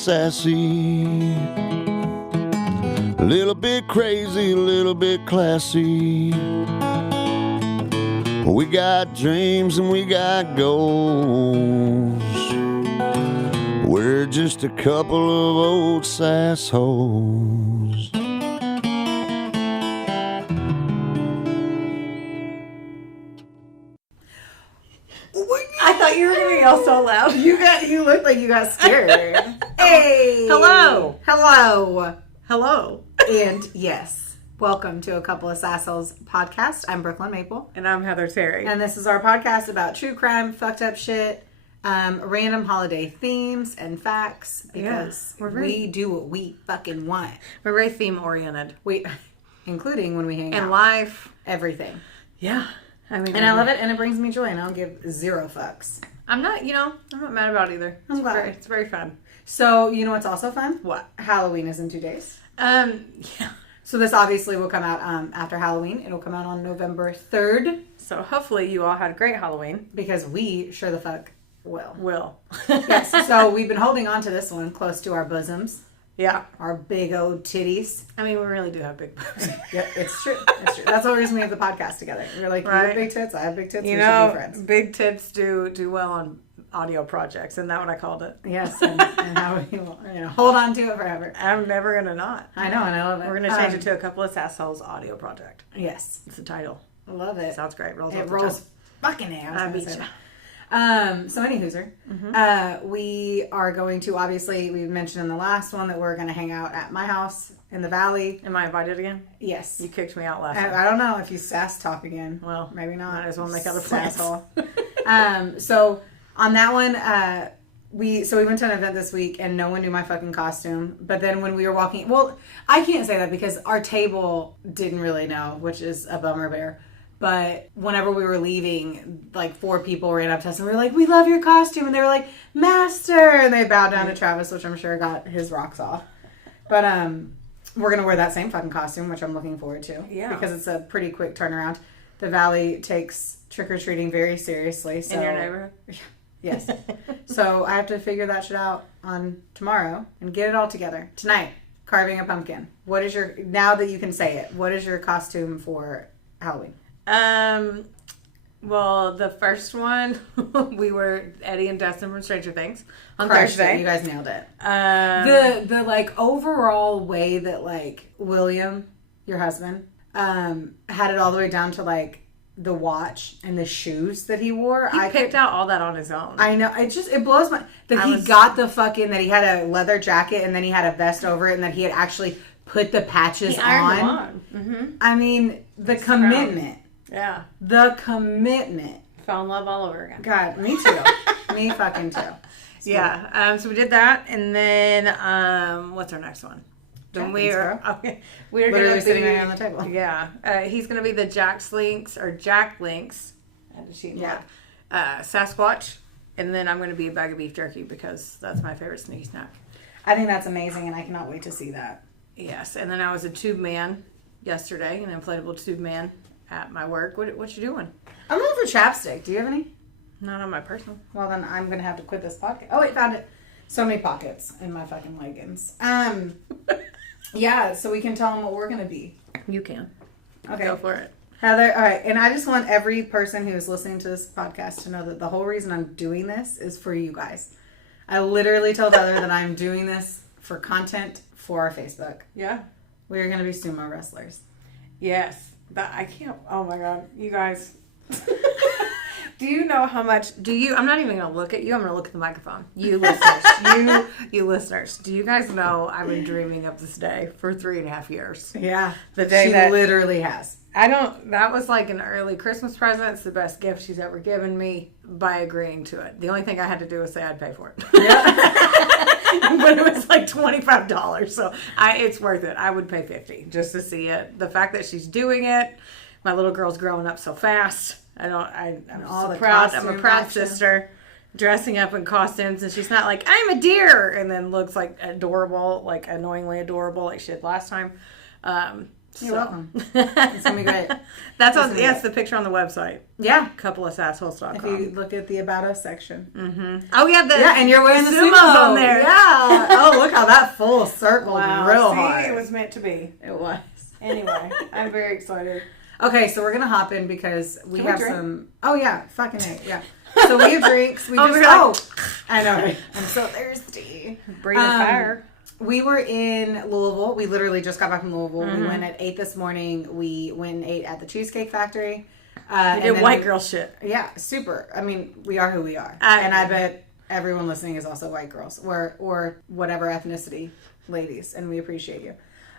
sassy, a little bit crazy, a little bit classy. We got dreams and we got goals. We're just a couple of old sassholes. I thought you were going to yell so loud. You looked like you got scared. Hey. Hello. Hello. Hello. And yes, welcome to A Couple of Sassholes podcast. I'm Brooklyn Maple. And I'm Heather Terry. And this is our podcast about true crime, fucked up shit, random holiday themes and facts, because we do what we fucking want. We're very theme oriented. Including when we hang out. And life. Everything. Yeah. I love it, and it brings me joy, and I'll give zero fucks. I'm not mad about either. It's very fun. So, you know what's also fun? What? Halloween is in 2 days. Yeah. So this obviously will come out after Halloween. It'll come out on November 3rd. So hopefully you all had a great Halloween. Because we sure the fuck will. Yes. So we've been holding on to this one close to our bosoms. Yeah. Our big old titties. I mean, we really do have big boobs. Yeah, it's true. It's true. That's the reason we have the podcast together. We're like, you have big tits, I have big tits, we should be friends. Big tits do well on audio projects. Isn't that what I called it? Yes, and how we will hold on to it forever. I'm never going to not. I know, and I love it. We're going to change it to A Couple of Sassholes audio project. Yes. It's the title. I love it. Sounds great. It rolls fucking nails. I beat you. So any hooser, we are going to, obviously, we mentioned in the last one that we're going to hang out at my house in the valley. Am I invited again? Yes. You kicked me out last time. I don't know if you sass talk again. Well, maybe not. Might as well make other plans. So on that one, we went to an event this week and no one knew my fucking costume. But then when we were walking, well, I can't say that because our table didn't really know, which is a bummer bear. But whenever we were leaving, like 4 people ran up to us and we were like, "We love your costume." And they were like, "Master." And they bowed down to Travis, which I'm sure got his rocks off. But we're going to wear that same fucking costume, which I'm looking forward to. Yeah. Because it's a pretty quick turnaround. The Valley takes trick-or-treating very seriously. So, in your neighborhood? Yes. So I have to figure that shit out on tomorrow and get it all together. Tonight, carving a pumpkin. What is your, now that you can say it, what is your costume for Halloween? Well, the first one, we were Eddie and Dustin from Stranger Things on Crushed Thursday. it. You guys nailed it. The like overall way that like William, your husband, had it all the way down to like the watch and the shoes that he wore. He picked out all that on his own. I know. It blows my, that got the fucking, that he had a leather jacket and then he had a vest over it and that he had actually put the patches on. Ironed them on. Mm-hmm. I mean, the commitment. Yeah. The commitment. Fell in love all over again. God, me too. Me fucking too. So, yeah. So we did that, and then what's our next one? Then we're literally sitting right on the table. Yeah. He's gonna be the Jack Links. Sasquatch, and then I'm gonna be a bag of beef jerky because that's my favorite sneaky snack. I think that's amazing, and I cannot wait to see that. Yes, and then I was a tube man yesterday, an inflatable tube man at my work. What you doing? I'm looking for chapstick. Do you have any? Not on my personal. Well, then I'm going to have to quit this pocket. Oh, wait, found it. So many pockets in my fucking leggings. Yeah, so we can tell them what we're going to be. You can. Okay. Go for it. Heather, all right. And I just want every person who is listening to this podcast to know that the whole reason I'm doing this is for you guys. I literally told Heather that I'm doing this for content for our Facebook. Yeah. We are going to be sumo wrestlers. Yes. But I can't. Oh my God. You guys. Do you know how much? I'm not even going to look at you. I'm going to look at the microphone. You listeners. you listeners. Do you guys know I've been dreaming of this day for 3.5 years? Yeah. The day she literally has. That was like an early Christmas present. It's the best gift she's ever given me by agreeing to it. The only thing I had to do was say I'd pay for it. Yeah. But it was like $25. So it's worth it. I would pay $50 just to see it. The fact that she's doing it. My little girl's growing up so fast. I'm so proud. I'm a proud sister. Dressing up in costumes, and she's not like, "I'm a deer," and then looks like adorable, like annoyingly adorable, like she did last time. You're welcome. It's going to be great. That's on, it's the picture on the website. Yeah. Coupleofsassholes.com. If you look at the About Us section. Mm-hmm. Oh, yeah. And you're wearing the sumos sumo on there. Yeah. Oh, look how that full circled real hard. It was meant to be. It was. Anyway, I'm very excited. Okay, so we're going to hop in because we have drink? some... Oh, yeah. Fucking A. Yeah. So we have drinks. I know. Right? I'm so thirsty. Breathe fire. We were in Louisville. We literally just got back from Louisville. We went at 8 this morning. We went and ate at the Cheesecake Factory. We did white girl shit. Yeah, super. I mean, we are who we are. I bet everyone listening is also white girls or whatever ethnicity ladies, and we appreciate you.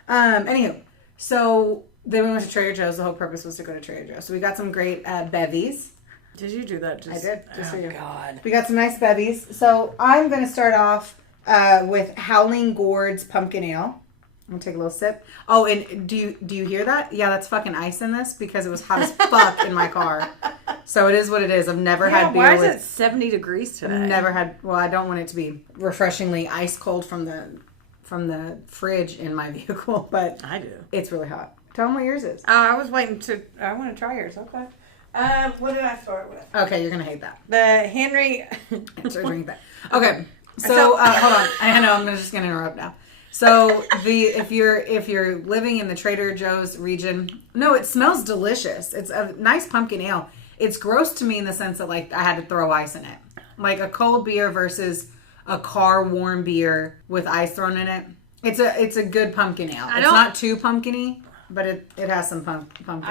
Anywho, so then we went to Trader Joe's. The whole purpose was to go to Trader Joe's. So we got some great bevies. Did you do that? I did. Just for you. God. We got some nice bevies. So I'm going to start off with Howling Gourd's Pumpkin Ale. I'm going to take a little sip. Oh, and do you hear that? Yeah, that's fucking ice in this because it was hot as fuck in my car. So it is what it is. I've never had beer why is it 70 degrees today? I've never had... Well, I don't want it to be refreshingly ice cold from the fridge in my vehicle, but... I do. It's really hot. Tell them what yours is. I was waiting to... I want to try yours. Okay. What did I start with? Okay, you're going to hate that. The Henry... So drink that. Okay. So hold on. I know I'm just going to interrupt now. So if you're living in the Trader Joe's region, no, it smells delicious. It's a nice pumpkin ale. It's gross to me in the sense that like I had to throw ice in it. Like a cold beer versus a car warm beer with ice thrown in it. It's a good pumpkin ale. It's not too pumpkin-y, but it has some pumpkin.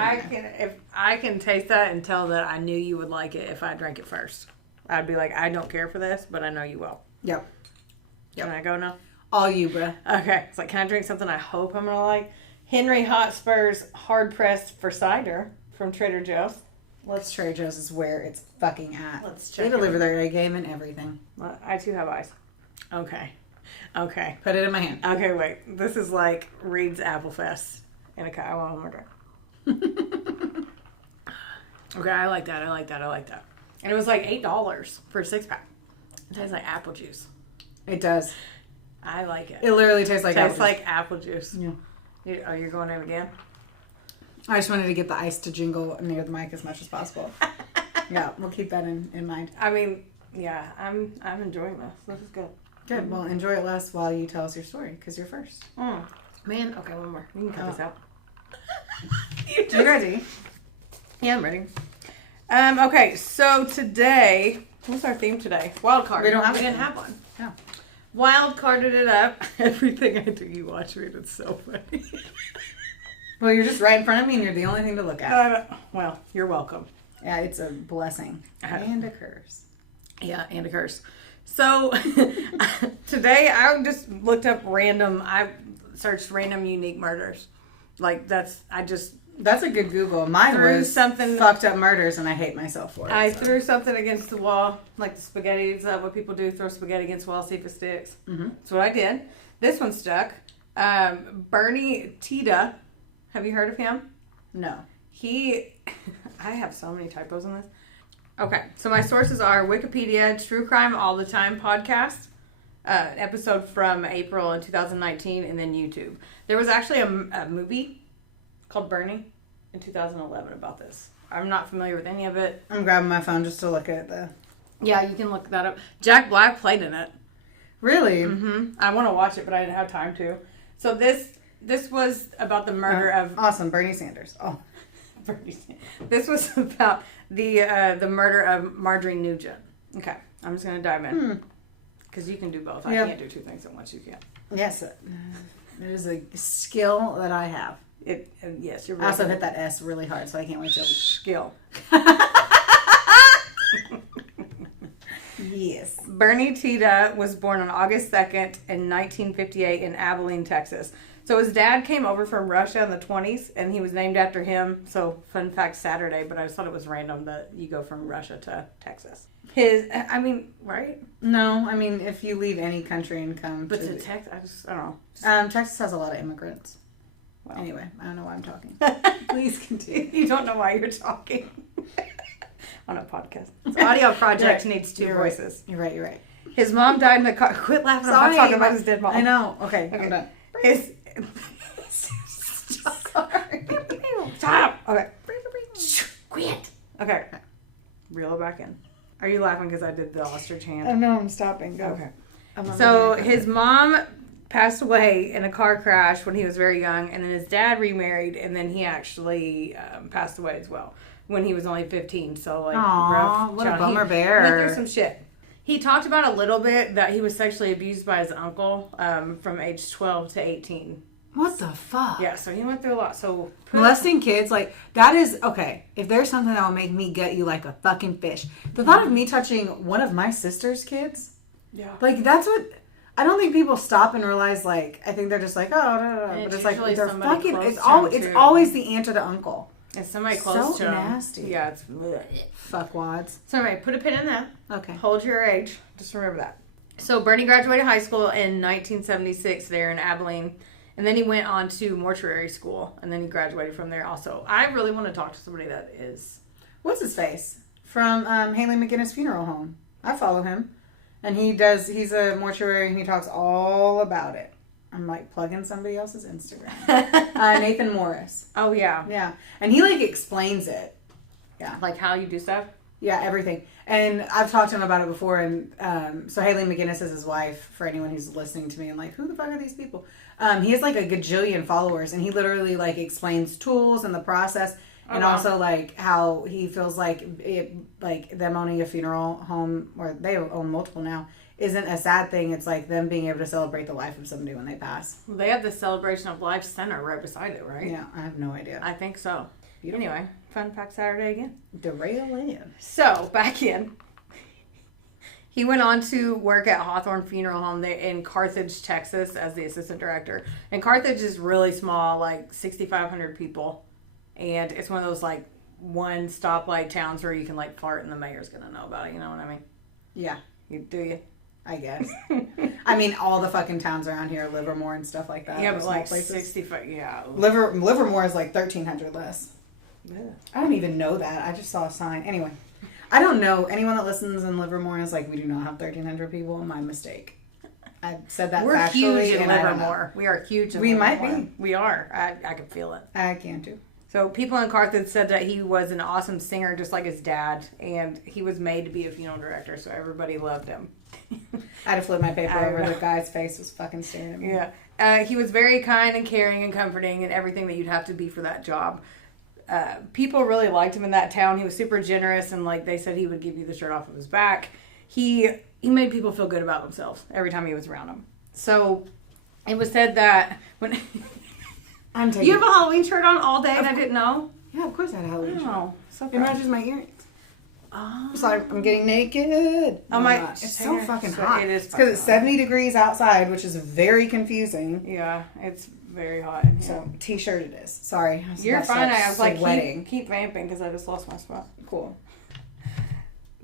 I can taste that and tell that I knew you would like it if I drank it first. I'd be like, I don't care for this, but I know you will. Yep. Can I go now? All you, bruh. Okay. It's like, can I drink something I hope I'm going to like? Henry Hotspur's Hard Pressed for Cider from Trader Joe's. Trader Joe's is where it's fucking at. Let's check They deliver their A game and everything. Well, I too have ice. Okay. Put it in my hand. Okay, wait. This is like Reed's Apple Fest in a cup. I want one more drink. Okay, I like that. And it was like $8 for a 6-pack. It tastes like apple juice. It does. I like it. It literally tastes like apple juice. Yeah. You're going in again? I just wanted to get the ice to jingle near the mic as much as possible. Yeah, we'll keep that in mind. I mean, yeah, I'm enjoying this. This is good. Good. Well, enjoy it less while you tell us your story, because you're first. Man, okay, one more. You can cut this out. You ready? Yeah, I'm ready. Okay, so today, what's our theme today? Wild card. We didn't have one. No. Wild carded it up. Everything I do, you watch me. It's so funny. Well, you're just right in front of me, and you're the only thing to look at. Well, you're welcome. Yeah, it's a blessing and a curse. Yeah, and a curse. So today I just looked up I searched random unique murders. Like that's a good Google. Mine was something fucked up murders, and I hate myself for it. I threw something against the wall, like the spaghetti. Is that what people do? Throw spaghetti against the wall, see if it sticks. Mm-hmm. That's what I did. This one stuck. Bernie Tiede. Have you heard of him? No. I have so many typos in this. Okay, so my sources are Wikipedia, True Crime All the Time podcast, episode from April in 2019, and then YouTube. There was actually a movie called Bernie in 2011 about this. I'm not familiar with any of it. I'm grabbing my phone just to look at the... Yeah, you can look that up. Jack Black played in it. Really? Mm-hmm. I want to watch it, but I didn't have time to. So this was about the murder of... Awesome, Bernie Sanders. Oh. This was about the murder of Marjorie Nugent. Okay, I'm just going to dive in. Because you can do both. I can't do two things at once. You can. Yes, it is a skill that I have. Yes, you're right. I also hit that S really hard, so I can't wait till... Skill. Yes. Bernie Tiede was born on August 2nd in 1958 in Abilene, Texas. So his dad came over from Russia in the 20s, and he was named after him. So, fun fact Saturday, but I just thought it was random that you go from Russia to Texas. Right? No, I mean, if you leave any country and come to Texas, I don't know. Texas has a lot of immigrants. Well, anyway, I don't know why I'm talking. Please continue. You don't know why you're talking. On a podcast. This audio project needs two voices. You're right. His mom died in the car. Quit laughing. I'm not talking about his dead mom. I know. Okay. I'm done. Sorry. Stop. Okay. Quit. Okay. Reel it back in. Are you laughing because I did the ostrich hand? No, I'm stopping. Go. Okay. So his mom passed away in a car crash when he was very young, and then his dad remarried, and then he actually passed away as well when he was only 15. So like, rough. What a bummer bear. He went through some shit. He talked about a little bit that he was sexually abused by his uncle from age 12 to 18. What the fuck? Yeah, so he went through a lot. So molesting kids, like, that is, okay, if there's something that will make me gut you like a fucking fish, the thought of me touching one of my sister's kids, like, that's what, I don't think people stop and realize, like, I think they're just like, oh, no. But it's like, they're fucking, it's always the aunt or the uncle. It's somebody close to him. Nasty. Yeah, it's fuckwads. So anyway, put a pin in that. Okay. Hold your age. Just remember that. So Bernie graduated high school in 1976 there in Abilene. And then he went on to mortuary school. And then he graduated from there also. I really want to talk to somebody that is... What's his face? From Haley McGinnis Funeral Home. I follow him. And he's a mortuary and he talks all about it. I'm like plugging somebody else's Instagram. Nathan Morris. Oh, yeah. Yeah. And he like explains it. Yeah. Like how you do stuff? Yeah, everything. And I've talked to him about it before. And so Haley McGinnis is his wife, for anyone who's listening to me and like, who the fuck are these people? He has like a gajillion followers and he literally like explains tools and the process. And also like how he feels like it, like them owning a funeral home, or they own multiple now, isn't a sad thing. It's like them being able to celebrate the life of somebody when they pass. Well, they have the Celebration of Life Center right beside it, right? Yeah, I have no idea. I think so. Beautiful. Anyway, Fun Fact Saturday again. Derail in. So, back in. He went on to work at Hawthorne Funeral Home in Carthage, Texas as the assistant director. And Carthage is really small, like 6,500 people. And it's one of those like one stoplight towns where you can like fart and the mayor's going to know about it. You know what I mean? Yeah. Do you? I guess. I mean, all the fucking towns around here, Livermore and stuff like that. Yeah, but like 65, yeah. Livermore is like 1,300 less. Yeah. I don't even know that. I just saw a sign. Anyway, I don't know. Anyone that listens in Livermore is like, we do not have 1,300 people. My mistake. I said that We're factually. Huge in Livermore. We are huge in Livermore. We might be. We are. I can feel it. I can too. So people in Carthage said that he was an awesome singer, just like his dad, and he was made to be a funeral director, so everybody loved him. I had to flip my paper over. The guy's face was fucking staring at me. Yeah. He was very kind and caring and comforting and everything that you'd have to be for that job. People really liked him in that town. He was super generous, and like they said, he would give you the shirt off of his back. He made people feel good about themselves every time he was around them. So it was said that when... You have a Halloween shirt on all day and I didn't know? Yeah, of course I had a Halloween shirt. Oh, so it matches my earrings. Oh. It's like I'm getting naked. Oh my! It's so fucking hot. It is because it's 70 degrees outside, which is very confusing. Yeah, it's very hot in here. So t-shirt it is. Sorry, you're fine. I was like, keep vamping because I just lost my spot. Cool.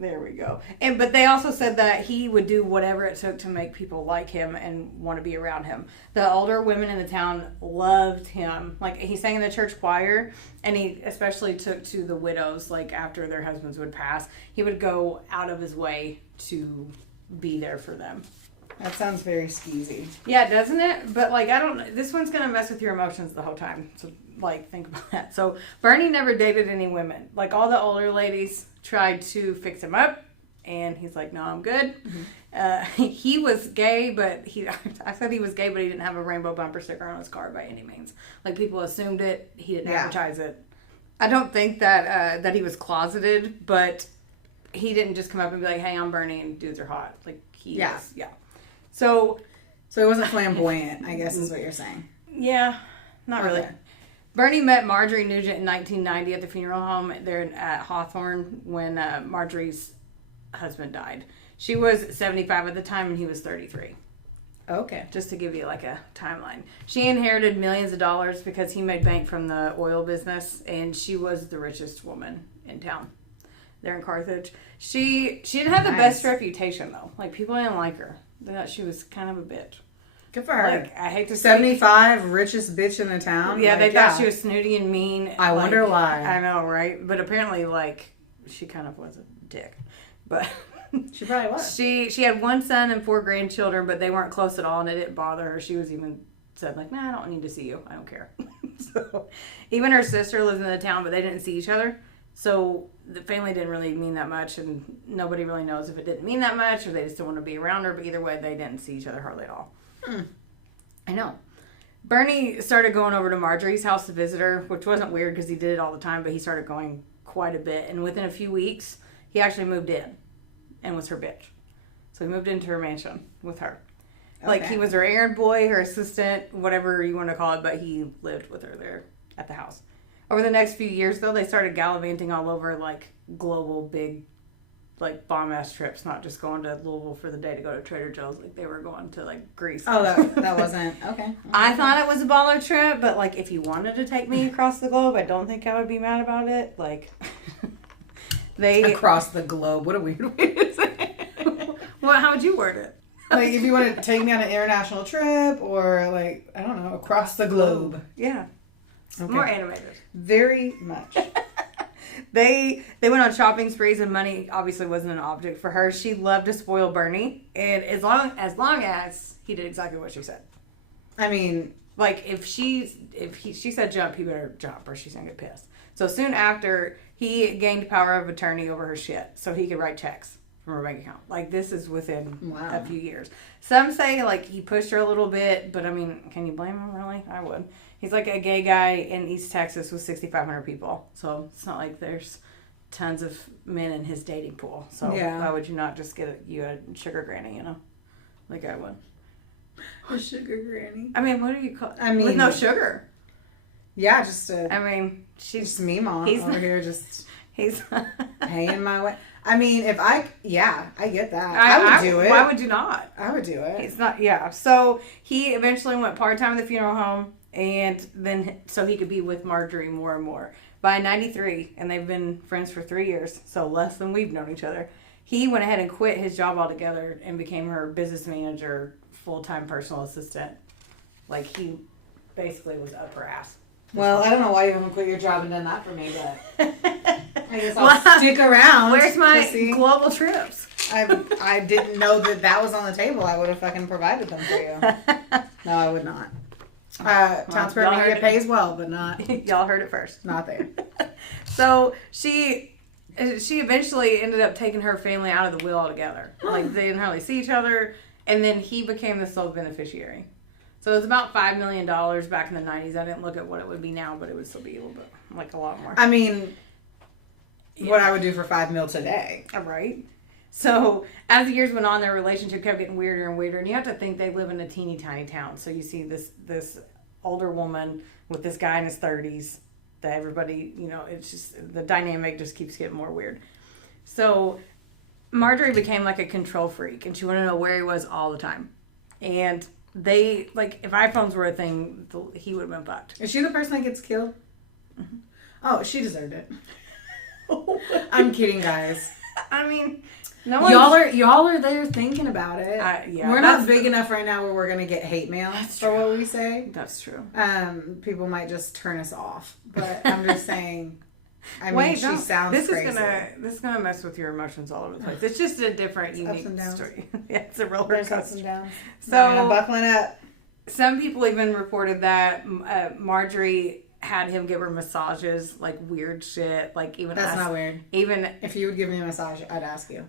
There we go. But they also said that he would do whatever it took to make people like him and want to be around him. The older women in the town loved him. Like, he sang in the church choir, and he especially took to the widows, like, after their husbands would pass. He would go out of his way to be there for them. That sounds very skeezy. Yeah, doesn't it? But, like, this one's going to mess with your emotions the whole time. So, like, think about that. So, Bernie never dated any women. Like, all the older ladies tried to fix him up, and he's like, no, I'm good. Mm-hmm. He was gay, but I said he was gay, but he didn't have a rainbow bumper sticker on his car by any means. Like, people assumed it. He didn't advertise it. I don't think that he was closeted, but he didn't just come up and be like, hey, I'm Bernie, and dudes are hot. Like, he was, So he wasn't flamboyant, I guess is what you're saying. Yeah, not really. Bernie met Marjorie Nugent in 1990 at the funeral home there at Hawthorne when Marjorie's husband died. She was 75 at the time and he was 33. Okay. Just to give you like a timeline. She inherited millions of dollars because he made bank from the oil business, and she was the richest woman in town there in Carthage. She didn't have the best reputation though. Like, people didn't like her. They thought she was kind of a bitch. Good for her. Like, I hate to say 75, richest bitch in the town. Yeah, they thought she was snooty and mean. I wonder why. I know, right? But apparently, like, she kind of was a dick. But she probably was. She had one son and 4 grandchildren, but they weren't close at all, and it didn't bother her. She was even said, like, nah, I don't need to see you. I don't care. So even her sister lives in the town, but they didn't see each other. So the family didn't really mean that much, and nobody really knows if it didn't mean that much or they just don't want to be around her. But either way, they didn't see each other hardly at all. I know. Bernie started going over to Marjorie's house to visit her, which wasn't weird because he did it all the time, but he started going quite a bit. And within a few weeks, he actually moved in and was her bitch. So he moved into her mansion with her. Okay. Like, he was her errand boy, her assistant, whatever you want to call it, but he lived with her there at the house. Over the next few years, though, they started gallivanting all over, like, global big, like, bomb-ass trips, not just going to Louisville for the day to go to Trader Joe's. Like, they were going to, like, Greece. Oh, that wasn't... Okay. I thought it was a baller trip, but, like, if you wanted to take me across the globe, I don't think I would be mad about it. Like, Across the globe. What a weird way to say it. Well, how would you word it? Like, if you want to take me on an international trip or, like, I don't know, across the globe. Yeah. Okay. More animated. Very much. They went on shopping sprees, and money obviously wasn't an object for her. She loved to spoil Bernie, and as long as he did exactly what she said. I mean, like, if she said jump, he better jump, or she's gonna get pissed. So soon after, he gained power of attorney over her shit, so he could write checks from her bank account. Like, this is within a few years. Some say, like, he pushed her a little bit, but I mean, can you blame him, really? I would. He's like a gay guy in East Texas with 6,500 people. So it's not like there's tons of men in his dating pool. So why would you not just get you a sugar granny, you know? Like I would. A sugar granny? I mean, what do you call it? I mean... With no sugar. Yeah, just I mean, she's... Just me, Mom, over here just... He's... paying my way. I mean, if I get that. I would do it. Why would you not? I would do it. It's not, So he eventually went part-time in the funeral home. And then, so he could be with Marjorie more and more. By 93, and they've been friends for 3 years, so less than we've known each other, he went ahead and quit his job altogether and became her business manager, full-time personal assistant. Like, he basically was up her ass. Well, I don't know why you haven't quit your job and done that for me, but I guess I'll stick around. Where's my global trips? I didn't know that was on the table. I would have fucking provided them for you. No, I would not. Townsburg media pays well, but not. Y'all heard it first. Not there. So she eventually ended up taking her family out of the will altogether. Like, they didn't hardly see each other, and then he became the sole beneficiary. So it was about $5 million back in the 90s. I didn't look at what it would be now, but it would still be a little bit, like, a lot more. I mean, what I would do for $5 million today. Right. So as the years went on, their relationship kept getting weirder and weirder. And you have to think they live in a teeny tiny town. So you see this older woman with this guy in his 30s that everybody, you know, it's just, the dynamic just keeps getting more weird. So Marjorie became like a control freak, and she wanted to know where he was all the time. And they, like, if iPhones were a thing, he would have been fucked. Is she the person that gets killed? Mm-hmm. Oh, she deserved it. I'm kidding, guys. I mean... Y'all are there thinking about it. Yeah, we're not big enough right now where we're gonna get hate mail for what we say. That's true. People might just turn us off, but I'm just saying. I mean, she sounds crazy. This is gonna mess with your emotions all over the place. It's just a different, unique story. Yeah, it's a roller coaster. There's ups and downs. So I'm buckling up. Some people even reported that Marjorie had him give her massages, like weird shit, like even that's not weird. Even if you would give me a massage, I'd ask you.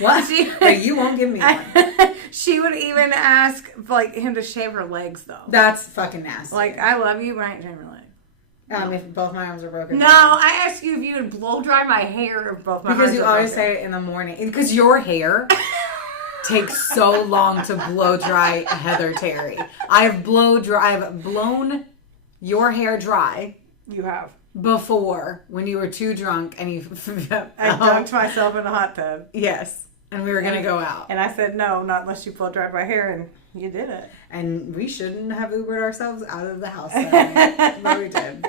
What? But you won't give me one. She would even ask like him to shave her legs, though. That's fucking nasty. Like, I love you, but I ain't shaving your legs. If both my arms are broken. No, I asked you if you would blow dry my hair if both my arms are broken. Because you always say it in the morning. Because your hair takes so long to blow dry Heather Terry. I have blown your hair dry. You have. Before, when you were too drunk and you... I dunked myself in the hot tub. Yes. And we were going to go out. And I said, no, not unless you blow dry my hair, and you did it. And we shouldn't have Ubered ourselves out of the house that night. But we did.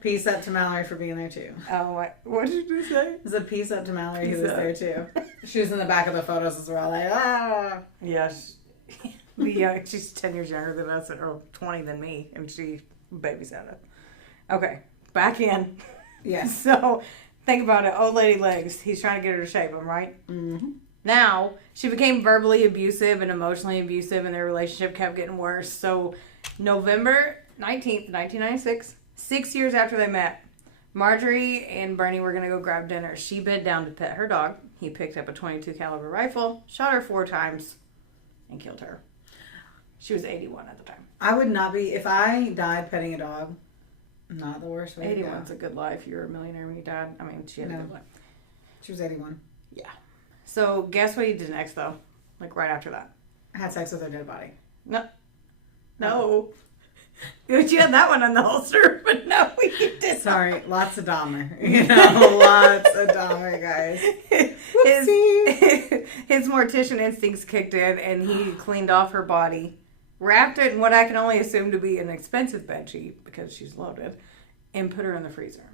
Peace up to Mallory for being there, too. Oh, what did you say? It was a peace up to Mallory who was there, too. She was in the back of the photos as well. Like, ah. Yeah. She's 10 years younger than us, or 20 than me, and she babysat it. Okay, back in. Yes. So, think about it. Old lady legs. He's trying to get her to shave them, right? Mm-hmm. Now, she became verbally abusive and emotionally abusive, and their relationship kept getting worse. So, November 19th, 1996, 6 years after they met, Marjorie and Bernie were going to go grab dinner. She bent down to pet her dog. He picked up a .22 caliber rifle, shot her 4 times, and killed her. She was 81 at the time. I would not be, if I died petting a dog, not the worst way to go. 81's a good life. You're a millionaire when you died. I mean, she had a good life. She was 81. Yeah. So, guess what he did next, though? Like, right after that. I had sex with her dead body. No. You had that one on the holster, but no, you didn't. Sorry, lots of Dahmer. Lots of Dahmer, guys. His mortician instincts kicked in, and he cleaned off her body, wrapped it in what I can only assume to be an expensive bedsheet, because she's loaded, and put her in the freezer.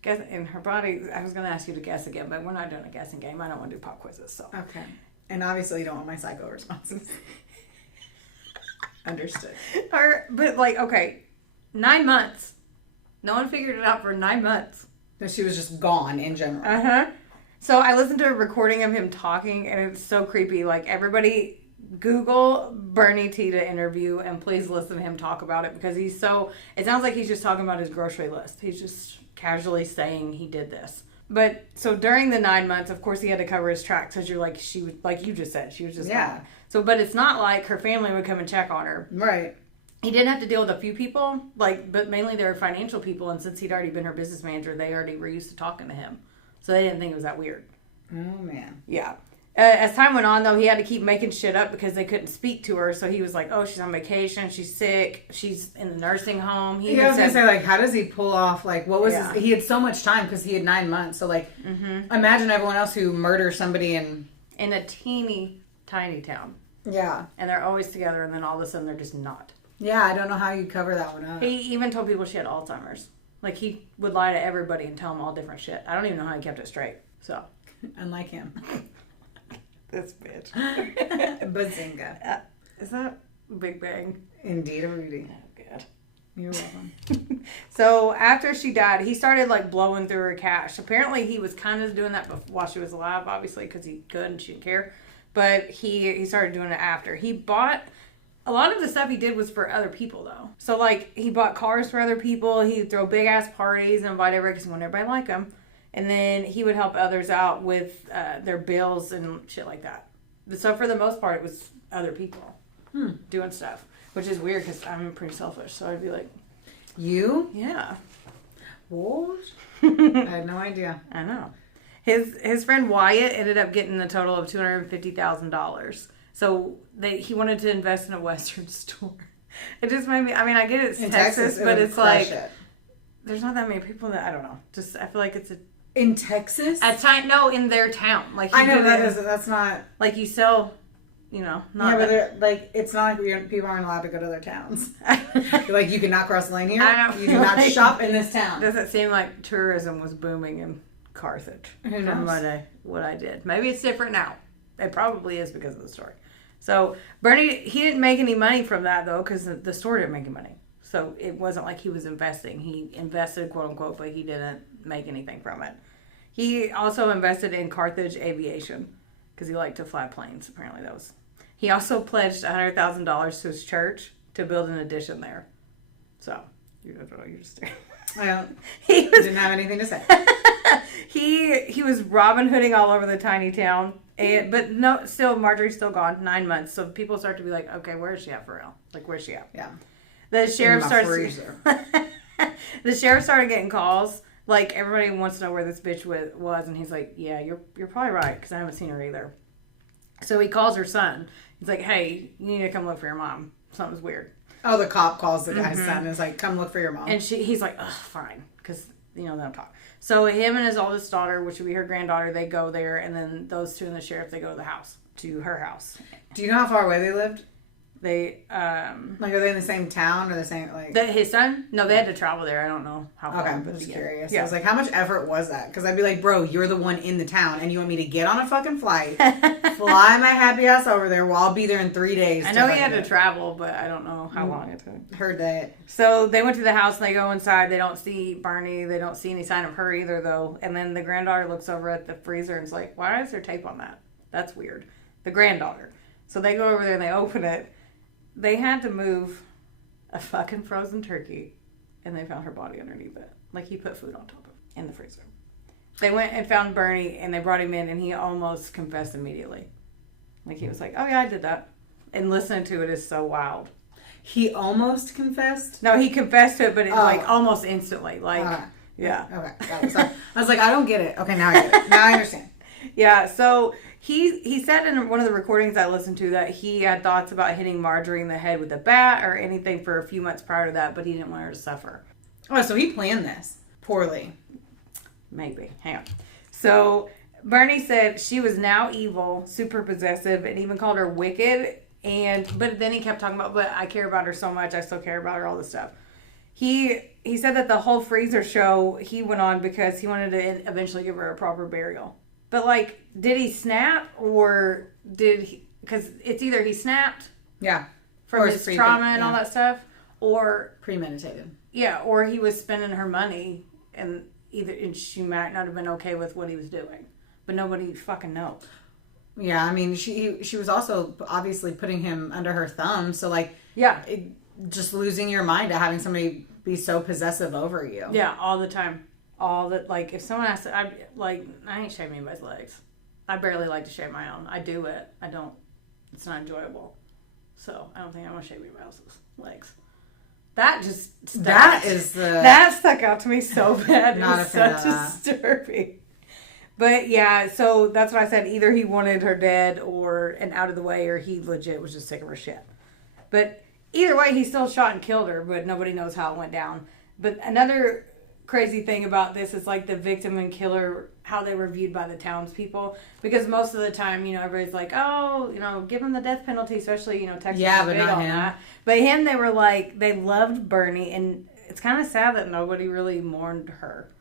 Guess in her body, I was going to ask you to guess again, but we're not doing a guessing game. I don't want to do pop quizzes, so. Okay. And obviously you don't want my psycho responses. Understood. But okay, 9 months. No one figured it out for 9 months. But she was just gone in general. Uh-huh. So I listened to a recording of him talking, and it's so creepy. Like, everybody Google Bernie Tiede interview, and please listen to him talk about it, because it sounds like he's just talking about his grocery list. He's just casually saying he did this. But, so during the 9 months, of course, he had to cover his tracks, because she was, like you just said, she was just gone. So, but it's not like her family would come and check on her. Right. He did have to deal with a few people, but mainly they were financial people, and since he'd already been her business manager, they already were used to talking to him. So they didn't think it was that weird. Oh, man. Yeah. As time went on, though, he had to keep making shit up because they couldn't speak to her. So he was like, oh, she's on vacation, she's sick, she's in the nursing home. I was going to say, how does he pull off, what was his... He had so much time because he had 9 months. So, imagine everyone else who murders somebody in a teeny, tiny town. Yeah. And they're always together, and then all of a sudden they're just not. Yeah, I don't know how you cover that one up. He even told people she had Alzheimer's. He would lie to everybody and tell them all different shit. I don't even know how he kept it straight. So. Unlike him. This bitch. Bazinga. Is that Big Bang? Indeed, a Rudy. Oh, good. You're welcome. So, after she died, he started, blowing through her cash. Apparently, he was kind of doing that while she was alive, obviously, because he could and she didn't care. But he started doing it after. He bought... A lot of the stuff he did was for other people, though. So, he bought cars for other people. He'd throw big-ass parties and invite everybody because he wanted everybody to like him. And then he would help others out with their bills and shit like that. So, for the most part, it was other people doing stuff. Which is weird because I'm pretty selfish. So, I'd be like... You? Yeah. What? I had no idea. I know. His friend Wyatt ended up getting a total of $250,000. So he wanted to invest in a Western store. It just made me, I get it's in Texas, but it's there's not that many people that, I don't know. Just, I feel like it's in Texas? No, in their town. I know that's not. You sell, not. Yeah, but it's not like people aren't allowed to go to their towns. You cannot cross the lane here. I know. You do not shop in this town. Doesn't seem like tourism was booming in Carthage. Who knows? From what I did. Maybe it's different now. It probably is because of the story. So, Bernie, he didn't make any money from that, though, because the store didn't make any money. So, it wasn't like he was investing. He invested, quote unquote, but he didn't make anything from it. He also invested in Carthage Aviation because he liked to fly planes, apparently. He also pledged $100,000 to his church to build an addition there. So, you just... Well, he didn't have anything to say. He was Robin Hooding all over the tiny town. But no, still, Marjorie's still gone. 9 months. So people start to be like, okay, where is she at for real? Where's she at? Yeah. The sheriff started getting calls. Everybody wants to know where this bitch was. And he's like, yeah, you're probably right. Because I haven't seen her either. So he calls her son. He's like, hey, you need to come look for your mom. Something's weird. Oh, the cop calls the guy's son and is like, come look for your mom. And he's like, ugh, fine. Because, they don't talk. So him and his oldest daughter, which would be her granddaughter, they go there. And then those two and the sheriff, they go to her house. Do you know how far away they lived? They, are they in the same town or the same, his son? No, they had to travel there. I don't know how far. Okay, I'm just curious. Yeah. I was like, how much effort was that? Because I'd be like, bro, you're the one in the town, and you want me to get on a fucking flight, fly my happy ass over there, while I'll be there in 3 days. I know he had to travel, but I don't know how long it took. Heard that. So they went to the house, and they go inside. They don't see Bernie. They don't see any sign of her either, though. And then the granddaughter looks over at the freezer and is like, why is there tape on that? That's weird. The granddaughter. So they go over there, and they open it. They had to move a fucking frozen turkey, and they found her body underneath it. Like, he put food on top of it in the freezer. They went and found Bernie, and they brought him in, and he almost confessed immediately. Like, he was like, oh, yeah, I did that. And listening to it is so wild. He almost confessed? No, he confessed to it, but it's like almost instantly. Like, yeah. Okay. I was like, I don't get it. Okay, now I get it. Now I understand. Yeah, so he said in one of the recordings I listened to that he had thoughts about hitting Marjorie in the head with a bat or anything for a few months prior to that, but he didn't want her to suffer. Oh, so he planned this poorly. Maybe. Hang on. So Bernie said she was now evil, super possessive, and even called her wicked. But then he kept talking about, but I care about her so much, I still care about her, all this stuff. He said that the whole freezer show he went on because he wanted to eventually give her a proper burial. But, like, did he snap or did he... Because it's either he snapped from his trauma and all that stuff, or... Premeditated. Yeah, or he was spending her money and she might not have been okay with what he was doing. But nobody fucking knows. Yeah, I mean, she was also obviously putting him under her thumb. So, like, just losing your mind at having somebody be so possessive over you. Yeah, all the time. Like, if someone asks, I ain't shaving anybody's legs. I barely like to shave my own. I do it. I don't, it's not enjoyable. So, I don't think I'm going to shave anybody else's legs. That stuck out to me so bad. Not it was such disturbing. But yeah, so that's what I said. Either he wanted her dead and out of the way, or he legit was just sick of her shit. But either way, he still shot and killed her, but nobody knows how it went down. But another crazy thing about this is like the victim and killer, how they were viewed by the townspeople. Because most of the time, everybody's like, oh, give him the death penalty, especially, Texas is big on that. But him, they were like, they loved Bernie, and it's kind of sad that nobody really mourned her.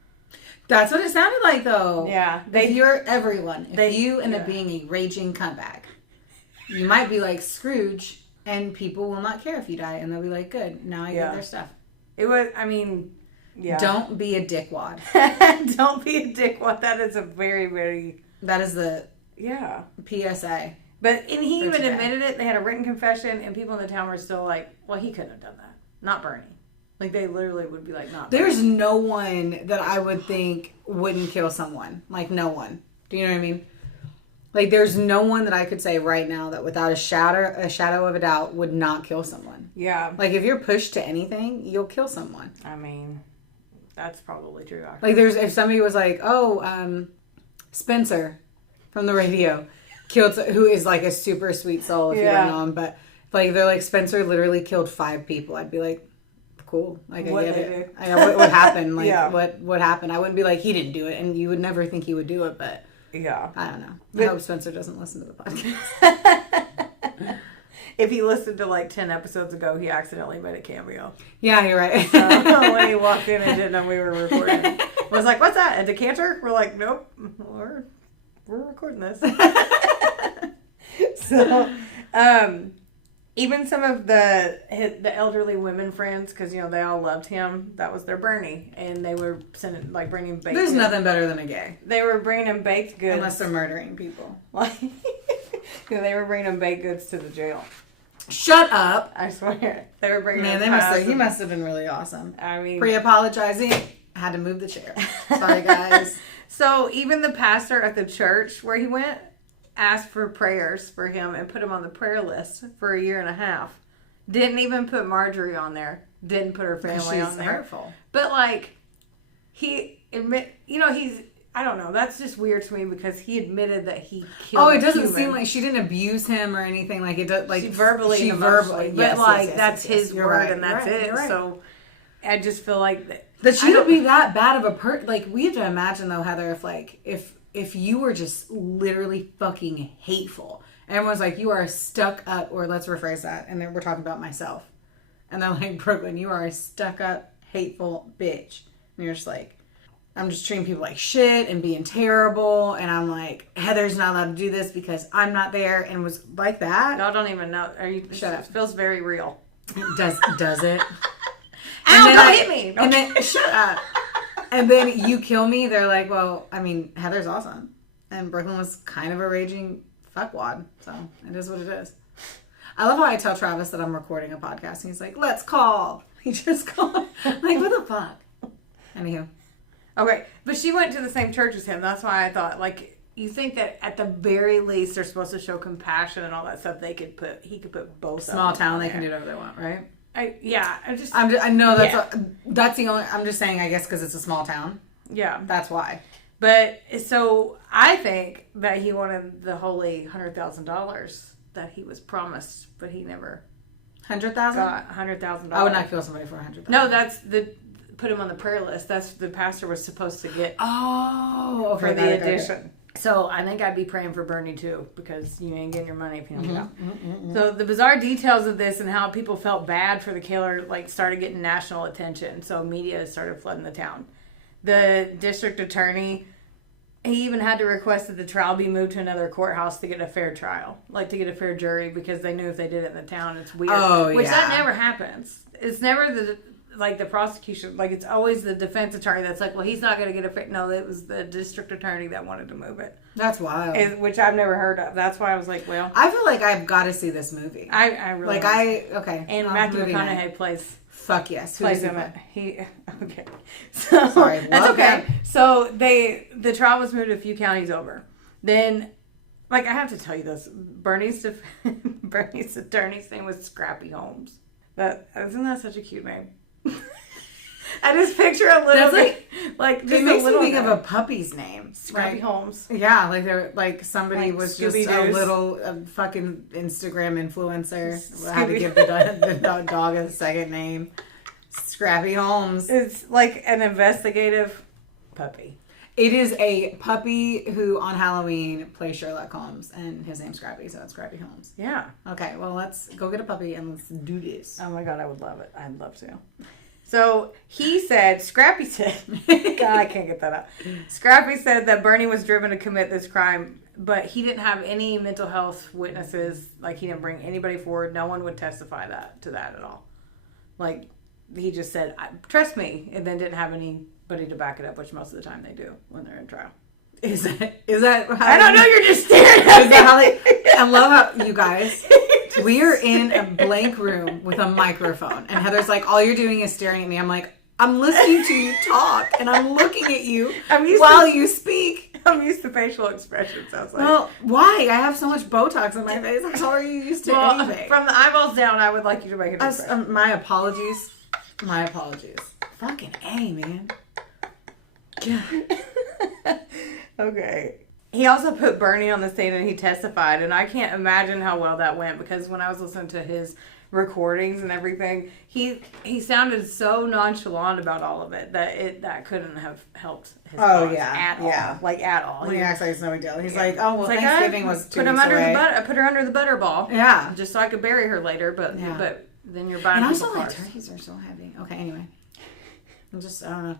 That's what it sounded like, though. Yeah. If you're everyone, if you end up being a raging comeback, you might be like Scrooge, and people will not care if you die, and they'll be like, good, now I get their stuff. It was, yeah. Don't be a dickwad. Don't be a dickwad. That is a very, very... That is the PSA. And he even admitted it. They had a written confession, and people in the town were still like, well, he couldn't have done that. Not Bernie. Like, they literally would be like, not There's Bernie. No one that I would think wouldn't kill someone. Like, no one. Do you know what I mean? Like, there's no one that I could say right now that without a shadow of a doubt would not kill someone. Yeah. Like, if you're pushed to anything, you'll kill someone. That's probably true. Actually. Like, if somebody was like, Spencer from the radio killed, who is like a super sweet soul if you don't know him, but like, they're like, Spencer literally killed 5 people. I'd be like, cool. Like, I get it. What happened? Like, what happened? I wouldn't be like, he didn't do it, and you would never think he would do it, but I don't know. I hope Spencer doesn't listen to the podcast. If he listened to like 10 episodes ago, he accidentally made a cameo. Yeah, you're right. When he walked in and didn't know we were recording. I was like, what's that? A decanter? We're like, nope. We're recording this. So, even some of the elderly women friends, because, they all loved him, that was their Bernie. And they were bringing baked goods. There's nothing better than a gay. They were bringing him baked goods. Unless they're murdering people. They were bringing him baked goods to the jail. Shut up. I swear. They were bringing him he must have been really awesome. I Pre-apologizing, had to move the chair. Sorry, guys. So, even the pastor at the church where he went asked for prayers for him and put him on the prayer list for a year and a half. Didn't even put Marjorie on there. Didn't put her family on there. She's hurtful. But, I don't know. That's just weird to me because he admitted that he killed. Oh, it doesn't seem like she didn't abuse him or anything. Like it does. Like she verbally, but that's his word and that's it. Right. So I just feel like that she would be that bad of a person. Like, we have to imagine though, Heather, if you were just literally fucking hateful, everyone's like, you are a stuck up, or let's rephrase that, and then we're talking about myself, and they're like, Brooklyn, you are a stuck up, hateful bitch, and you're just like, I'm just treating people like shit and being terrible. And I'm like, Heather's not allowed to do this because I'm not there. And was like that. Y'all don't even know. Shut up. It feels very real. Does it? Ow, don't hit me. And then, shut up. And then you kill me. They're like, well, Heather's awesome. And Brooklyn was kind of a raging fuckwad. So it is what it is. I love how I tell Travis that I'm recording a podcast, and he's like, "Let's call." He just called. I'm like, what the fuck? Anywho. Okay, but she went to the same church as him. That's why I thought, like, you think that at the very least they're supposed to show compassion and all that stuff. He could put both. Small town, they can do whatever they want, right? I know that's the only. I'm just saying, I guess, because it's a small town. Yeah, that's why. But so I think that he wanted the holy $100,000 that he was promised, but he never 100,000 got $100,000. I would not kill somebody for 100,000. No, that's put him on the prayer list. That's the pastor was supposed to get. Oh, for the addition. So I think I'd be praying for Bernie too, because you ain't getting your money if you don't get out. So the bizarre details of this and how people felt bad for the killer, like, started getting national attention. So media started flooding the town. The district attorney, he even had to request that the trial be moved to another courthouse to get a fair trial, like to get a fair jury, because they knew if they did it in the town, it's weird. That never happens. It's never the prosecution, like, it's always the defense attorney that's like, well, he's not going to get a fair. No, it was the district attorney that wanted to move it. That's wild. Which I've never heard of. That's why I was like, well, I feel like I've got to see this movie. I really okay. And Matthew McConaughey plays. Fuck yes. Plays him. Okay. So, sorry. That's okay. So the trial was moved a few counties over. Then, like, I have to tell you this, Bernie's attorney's name was Scrappy Holmes. Isn't that such a cute name? I just picture a little bit, like just it makes a little me think of a puppy's name, Scrappy Holmes. Yeah, like they're like somebody like was Scooby-Doo's. just a little fucking Instagram influencer had to give the dog a second name. Scrappy Holmes. It's like an investigative puppy. It is a puppy who on Halloween plays Sherlock Holmes, and his name's Scrappy, so it's Scrappy Holmes. Yeah. Okay, well, let's go get a puppy and let's do this. Oh my God, I would love it. I'd love to. So Scrappy said, God, I can't get that out. Scrappy said that Bernie was driven to commit this crime, but he didn't have any mental health witnesses. Like, he didn't bring anybody forward. No one would testify to that at all. Like, he just said, trust me, and then didn't have anybody to back it up, which most of the time they do when they're in trial. Is that how I don't know, you're just staring at me. I love how you guys, we are in a blank room with a microphone, and Heather's like, all you're doing is staring at me. I'm like, I'm listening to you talk, and I'm looking at you while you speak. I'm used to facial expressions. I was like, well, why? I have so much Botox in my face. How are you used to anything? From the eyeballs down, I would like you to make an expression. My apologies. My apologies. Fucking A, man. Okay. He also put Bernie on the stand and he testified, and I can't imagine how well that went, because when I was listening to his recordings and everything, he sounded so nonchalant about all of it that couldn't have helped his cause at all. Like, at all. When he acts like it's no big deal. He's like, oh, well, Thanksgiving was 2 weeks away. I put her under the butterball. Yeah. Just so I could bury her later, but then you're buying people cars. And also, my turkeys are so heavy. Okay, anyway. I don't know.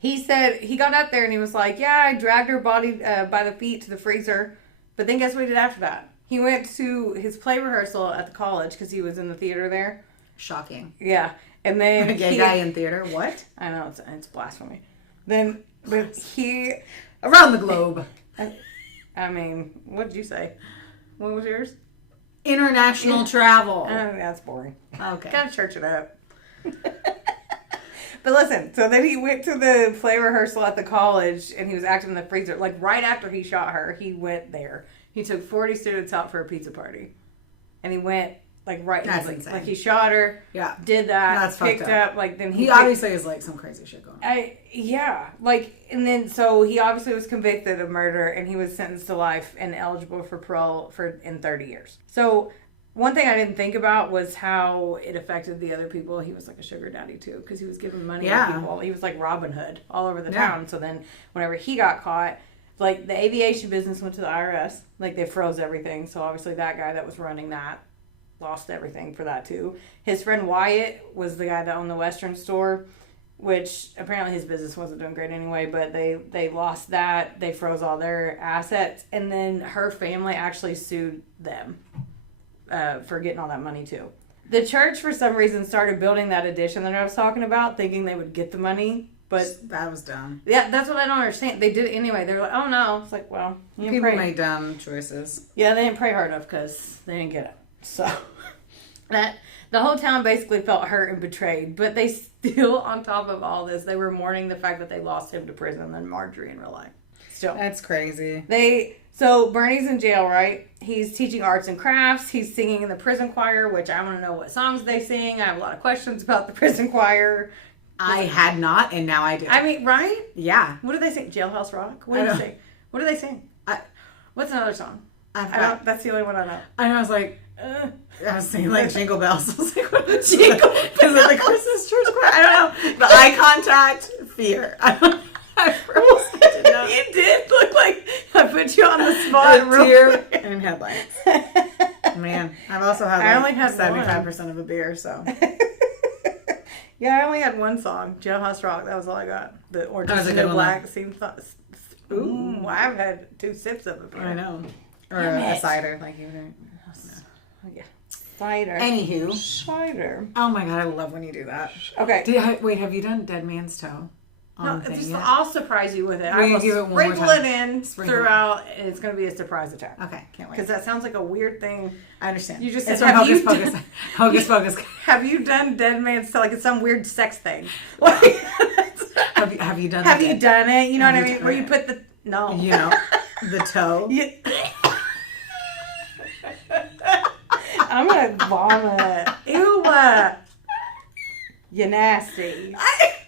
He said he got up there and he was like, yeah, I dragged her body by the feet to the freezer. But then guess what he did after that? He went to his play rehearsal at the college because he was in the theater there. Shocking. Yeah. And then a gay guy in theater? What? I know, it's blasphemy. But he... Around the globe. I mean, what did you say? What was yours? International travel. That's boring. Okay. Gotta church it up. But listen, so then he went to the play rehearsal at the college and he was acting in the freezer. Like, right after he shot her, he went there. He took 40 students out for a pizza party. And he went, like, right. That's insane. Like, he shot her. Yeah. Did that. That's picked fucked up. Like, then he obviously has, like, some crazy shit going on. Yeah. Like, and then, so he obviously was convicted of murder and he was sentenced to life and eligible for parole in 30 years. So... one thing I didn't think about was how it affected the other people. He was like a sugar daddy too, because he was giving money to people. He was like Robin Hood all over the town. So then whenever he got caught, like, the aviation business went to the IRS. Like, they froze everything. So obviously that guy that was running that lost everything for that too. His friend Wyatt was the guy that owned the Western store, which apparently his business wasn't doing great anyway, but they lost that. They froze all their assets. And then her family actually sued them. For getting all that money too. The church for some reason started building that addition that I was talking about, thinking they would get the money, but that was dumb. Yeah, that's what I don't understand. They did it anyway. They were like, "Oh no!" It's like, well, people make dumb choices. Yeah, they didn't pray hard enough because they didn't get it. So That the whole town basically felt hurt and betrayed, but they still, on top of all this, they were mourning the fact that they lost him to prison and Marjorie in real life. Still. That's crazy. So Bernie's in jail, right? He's teaching arts and crafts. He's singing in the prison choir, which I want to know what songs they sing. I have a lot of questions about the prison choir. I had not, and now I do. I mean, right? Yeah. What do they sing? Jailhouse Rock? What do they sing? What do they sing? What's another song? That's the only one I know. I was like, I was singing like Jingle Bells. I was like, what is Jingle Bells? Is it the Christmas church choir? I don't know. The eye contact, fear. You did look like I put you on the spot. Tear and headlights. Man, I've also had I only had 75% of a beer, so. Yeah, I only had one song, Jailhouse Rock. That was all I got. The Orange is the New Black seems. Ooh, I've had 2 sips of it. I know. Or a cider, like you did. Yeah, cider. Anywho, cider. Oh my god, I love when you do that. Okay. Wait, have you done Dead Man's Toe? I'll surprise you with it. I will sprinkle it in throughout, and it's going to be a surprise attack. Okay, can't wait. Because that sounds like a weird thing. I understand. You just said, Hocus Pocus. Hocus Pocus. Have you done Dead Man's Toe? Like it's some weird sex thing. Have you done? Have you done it? You know what I mean? Where you put the You know, the toe. I'm gonna vomit. Ew. You nasty.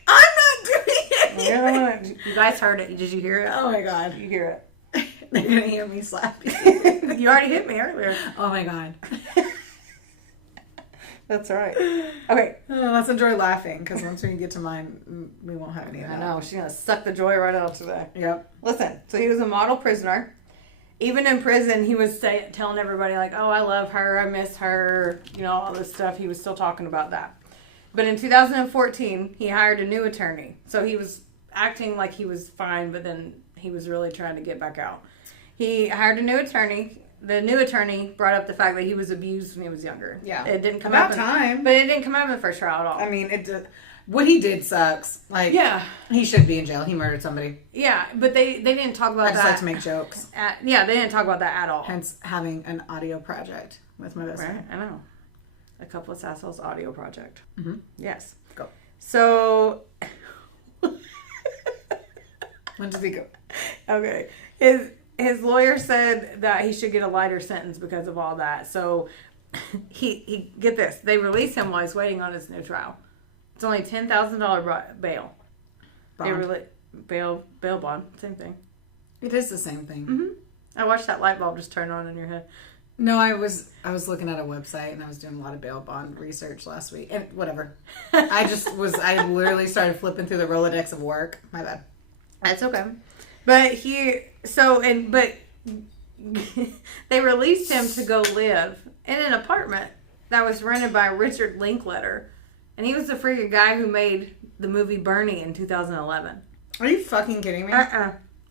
I'm not doing it. You guys heard it. Did you hear it? Oh my god. You hear it. They're gonna hear me slap you. You already hit me earlier. Oh my god. That's right. Okay. Let's enjoy laughing, because once we get to mine, we won't have any of that. I know. She's gonna suck the joy right out today. Yep. Listen. So he was a model prisoner. Even in prison, he was telling everybody, like, oh, I love her, I miss her, you know, all this stuff. He was still talking about that. But in 2014, he hired a new attorney. So he was acting like he was fine, but then he was really trying to get back out. He hired a new attorney. The new attorney brought up the fact that he was abused when he was younger. Yeah. It didn't come About up. time. But it didn't come up in the first trial at all. I mean, what he did sucks. Like, yeah, he should be in jail. He murdered somebody. Yeah, but they didn't talk about that. I just like to make jokes. They didn't talk about that at all. Hence, having an audio project with my best friend. I know. A couple of Sassholes audio project. Mm-hmm. Yes. Go. So. When does he go? Okay. His lawyer said that he should get a lighter sentence because of all that. So he get this. They released him while he's waiting on his new trial. It's only $10,000 bail. Bond. Bail bond, same thing. It is the same thing. Mm-hmm. I watched that light bulb just turn on in your head. No, I was looking at a website and I was doing a lot of bail bond research last week and whatever. I literally started flipping through the Rolodex of work. My bad. That's okay. But they released him to go live in an apartment that was rented by Richard Linklater. And he was the freaking guy who made the movie Bernie in 2011. Are you fucking kidding me?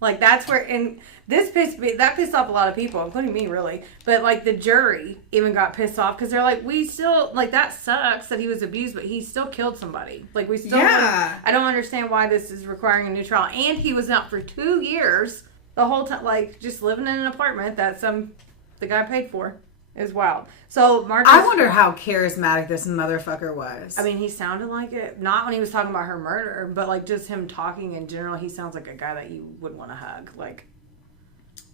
Like, that's where, and that pissed off a lot of people, including me, really. But, like, the jury even got pissed off because they're like, we still, like, that sucks that he was abused, but he still killed somebody. Like, we still, I don't understand why this is requiring a new trial. And he was out for 2 years the whole time, like, just living in an apartment that the guy paid for. Is wild. So Marge. I wonder how charismatic this motherfucker was. I mean, he sounded like it. Not when he was talking about her murder, but like just him talking in general. He sounds like a guy that you would want to hug. Like,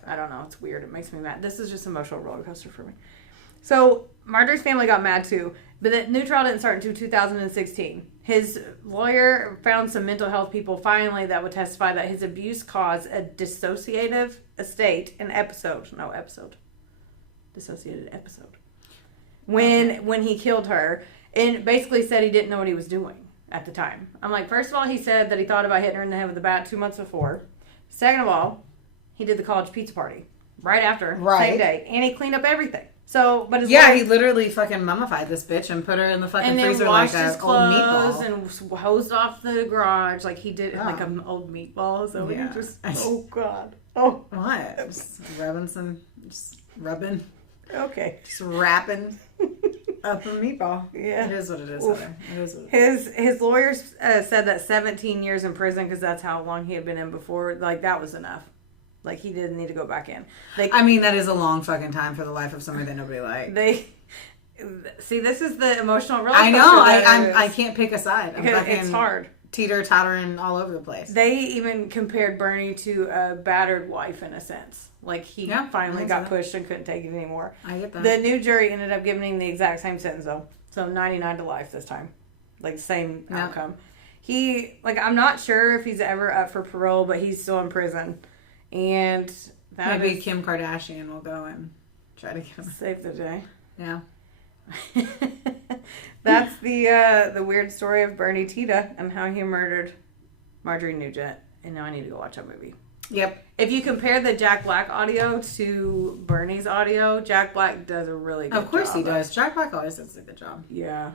I don't know. It's weird. It makes me mad. This is just an emotional roller coaster for me. So Marjorie's family got mad too, but the new trial didn't start until 2016. His lawyer found some mental health people finally that would testify that his abuse caused a dissociative state, dissociated episode when he killed her, and basically said he didn't know what he was doing at the time. I'm like, first of all, he said that he thought about hitting her in the head with a bat 2 months before. Second of all, he did the college pizza party right after, same day, and he cleaned up everything. So, but he literally fucking mummified this bitch and put her in the fucking freezer like an old meatball, and hosed off the garage like he did like an old meatball. So he just, oh god, oh what? Just rubbing. Okay. Just wrapping up a meatball. Yeah. It is what it is. It is what it is. His lawyers said that 17 years in prison, because that's how long he had been in before, like, that was enough. Like, he didn't need to go back in. I mean, that is a long fucking time for the life of somebody that nobody liked. See, this is the emotional roller I coaster. know. that I can't pick a side. I'm because fucking it's hard. teeter-tottering all over the place. They even compared Bernie to a battered wife in a sense. Like he finally got pushed and couldn't take it anymore. I get that. The new jury ended up giving him the exact same sentence though. So 99 to life this time. Like same outcome. He, like, I'm not sure if he's ever up for parole, but he's still in prison. And that maybe Kim Kardashian will go and try to get him. Save the day. Yeah. That's the weird story of Bernie Tiede and how he murdered Marjorie Nugent. And now I need to go watch that movie. Yep. If you compare the Jack Black audio to Bernie's audio, Jack Black does a really good job. Of course he does. Jack Black always does a good job. Yeah.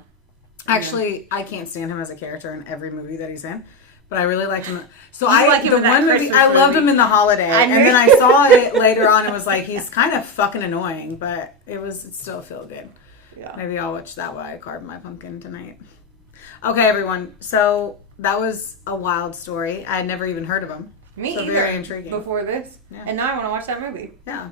Actually, I can't stand him as a character in every movie that he's in, but I really liked him. So I like him the in that one movie Christmas I loved movie. him in The Holiday, and then I saw it later on and was like, he's kind of fucking annoying, but it still feel good. Yeah. Maybe I'll watch that while I carve my pumpkin tonight. Okay, everyone. So that was a wild story. I had never even heard of him. Me so either. Very intriguing. Before this. Yeah. And now I want to watch that movie. Yeah.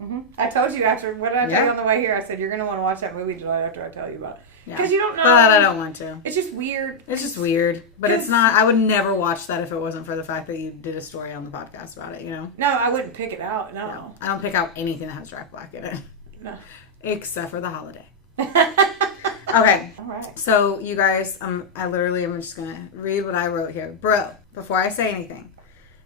Mm-hmm. I told you after, what did I tell you on the way here? I said, you're going to want to watch that movie July after I tell you about it. Because you don't know. But I don't want to. It's just weird. It's just weird. But it's not, I would never watch that if it wasn't for the fact that you did a story on the podcast about it, you know? No, I wouldn't pick it out. No. I don't pick out anything that has Jack Black in it. No. Except for The Holiday. Okay. All right. So, you guys, I literally am just going to read what I wrote here. Bro, before I say anything,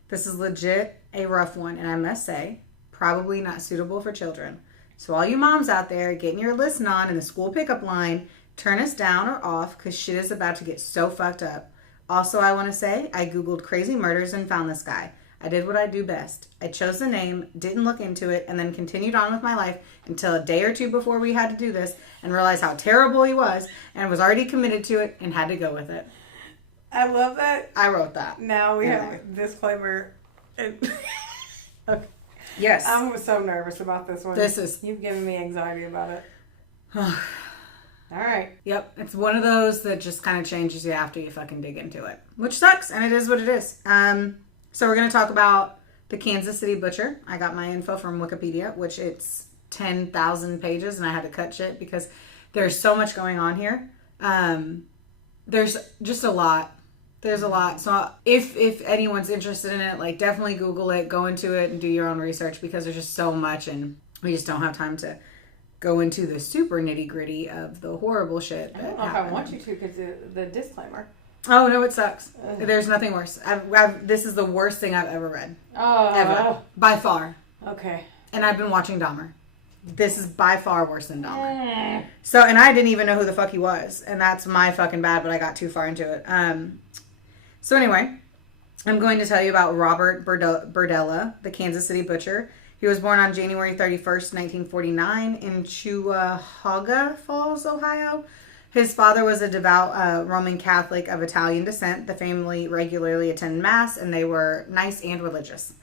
this is legit a rough one, and I must say, probably not suitable for children. So all you moms out there getting your listen on in the school pickup line, turn us down or off because shit is about to get so fucked up. Also, I want to say, I Googled crazy murders and found this guy. I did what I do best. I chose the name, didn't look into it, and then continued on with my life until a day or two before we had to do this and realized how terrible he was and was already committed to it and had to go with it. I love that. I wrote that. Now we have a disclaimer. Okay. Yes. I'm so nervous about this one. You've given me anxiety about it. All right. Yep. It's one of those that just kind of changes you after you fucking dig into it. Which sucks, and it is what it is. So we're going to talk about the Kansas City Butcher. I got my info from Wikipedia, which it's 10,000 pages, and I had to cut shit because there's so much going on here. There's just a lot. There's a lot. So if anyone's interested in it, like definitely Google it, go into it and do your own research because there's just so much and we just don't have time to go into the super nitty gritty of the horrible shit. I don't know if I want you to because the disclaimer. Oh, no, it sucks. There's nothing worse. This is the worst thing I've ever read. Oh. Ever. By far. Okay. And I've been watching Dahmer. This is by far worse than Dahmer. So, and I didn't even know who the fuck he was. And that's my fucking bad, but I got too far into it. So anyway, I'm going to tell you about Robert Berdella, the Kansas City Butcher. He was born on January 31st, 1949 in Cuyahoga Falls, Ohio. His father was a devout Roman Catholic of Italian descent. The family regularly attended Mass, and they were nice and religious.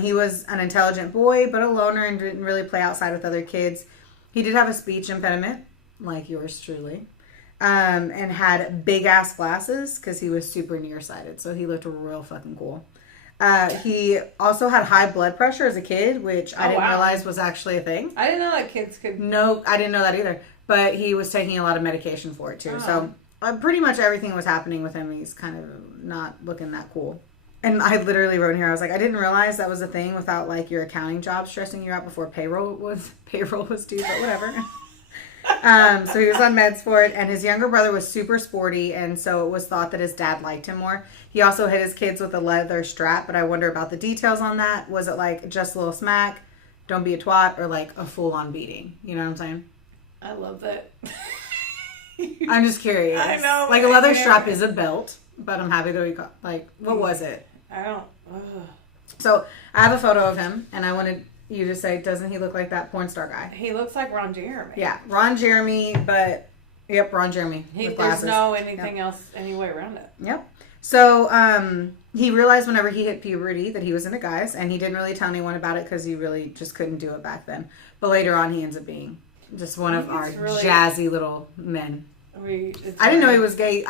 He was an intelligent boy, but a loner and didn't really play outside with other kids. He did have a speech impediment, like yours truly, and had big-ass glasses because he was super nearsighted, so he looked real fucking cool. He also had high blood pressure as a kid, which I didn't realize was actually a thing. I didn't know that kids could... No, I didn't know that either. But he was taking a lot of medication for it, too. So pretty much everything was happening with him. He's kind of not looking that cool. And I literally wrote in here, I was like, I didn't realize that was a thing without, like, your accounting job stressing you out before payroll was due, but whatever. So he was on meds for it, and his younger brother was super sporty, and so it was thought that his dad liked him more. He also hit his kids with a leather strap, but I wonder about the details on that. Was it, like, just a little smack, don't be a twat, or, like, a full-on beating? You know what I'm saying? I love that. I'm just curious. I know. Like, a leather strap is a belt, but I'm happy that we got, like, what was it? I don't... So, I have a photo of him, and I wanted you to say, doesn't he look like that porn star guy? He looks like Ron Jeremy. Yeah, Ron Jeremy, but... Yep, Ron Jeremy. There's no anything else, any way around it. Yep. So, he realized whenever he hit puberty that he was into guys, and he didn't really tell anyone about it because he really just couldn't do it back then. But later on, he ends up being just one of our jazzy little men. I didn't know he was gay.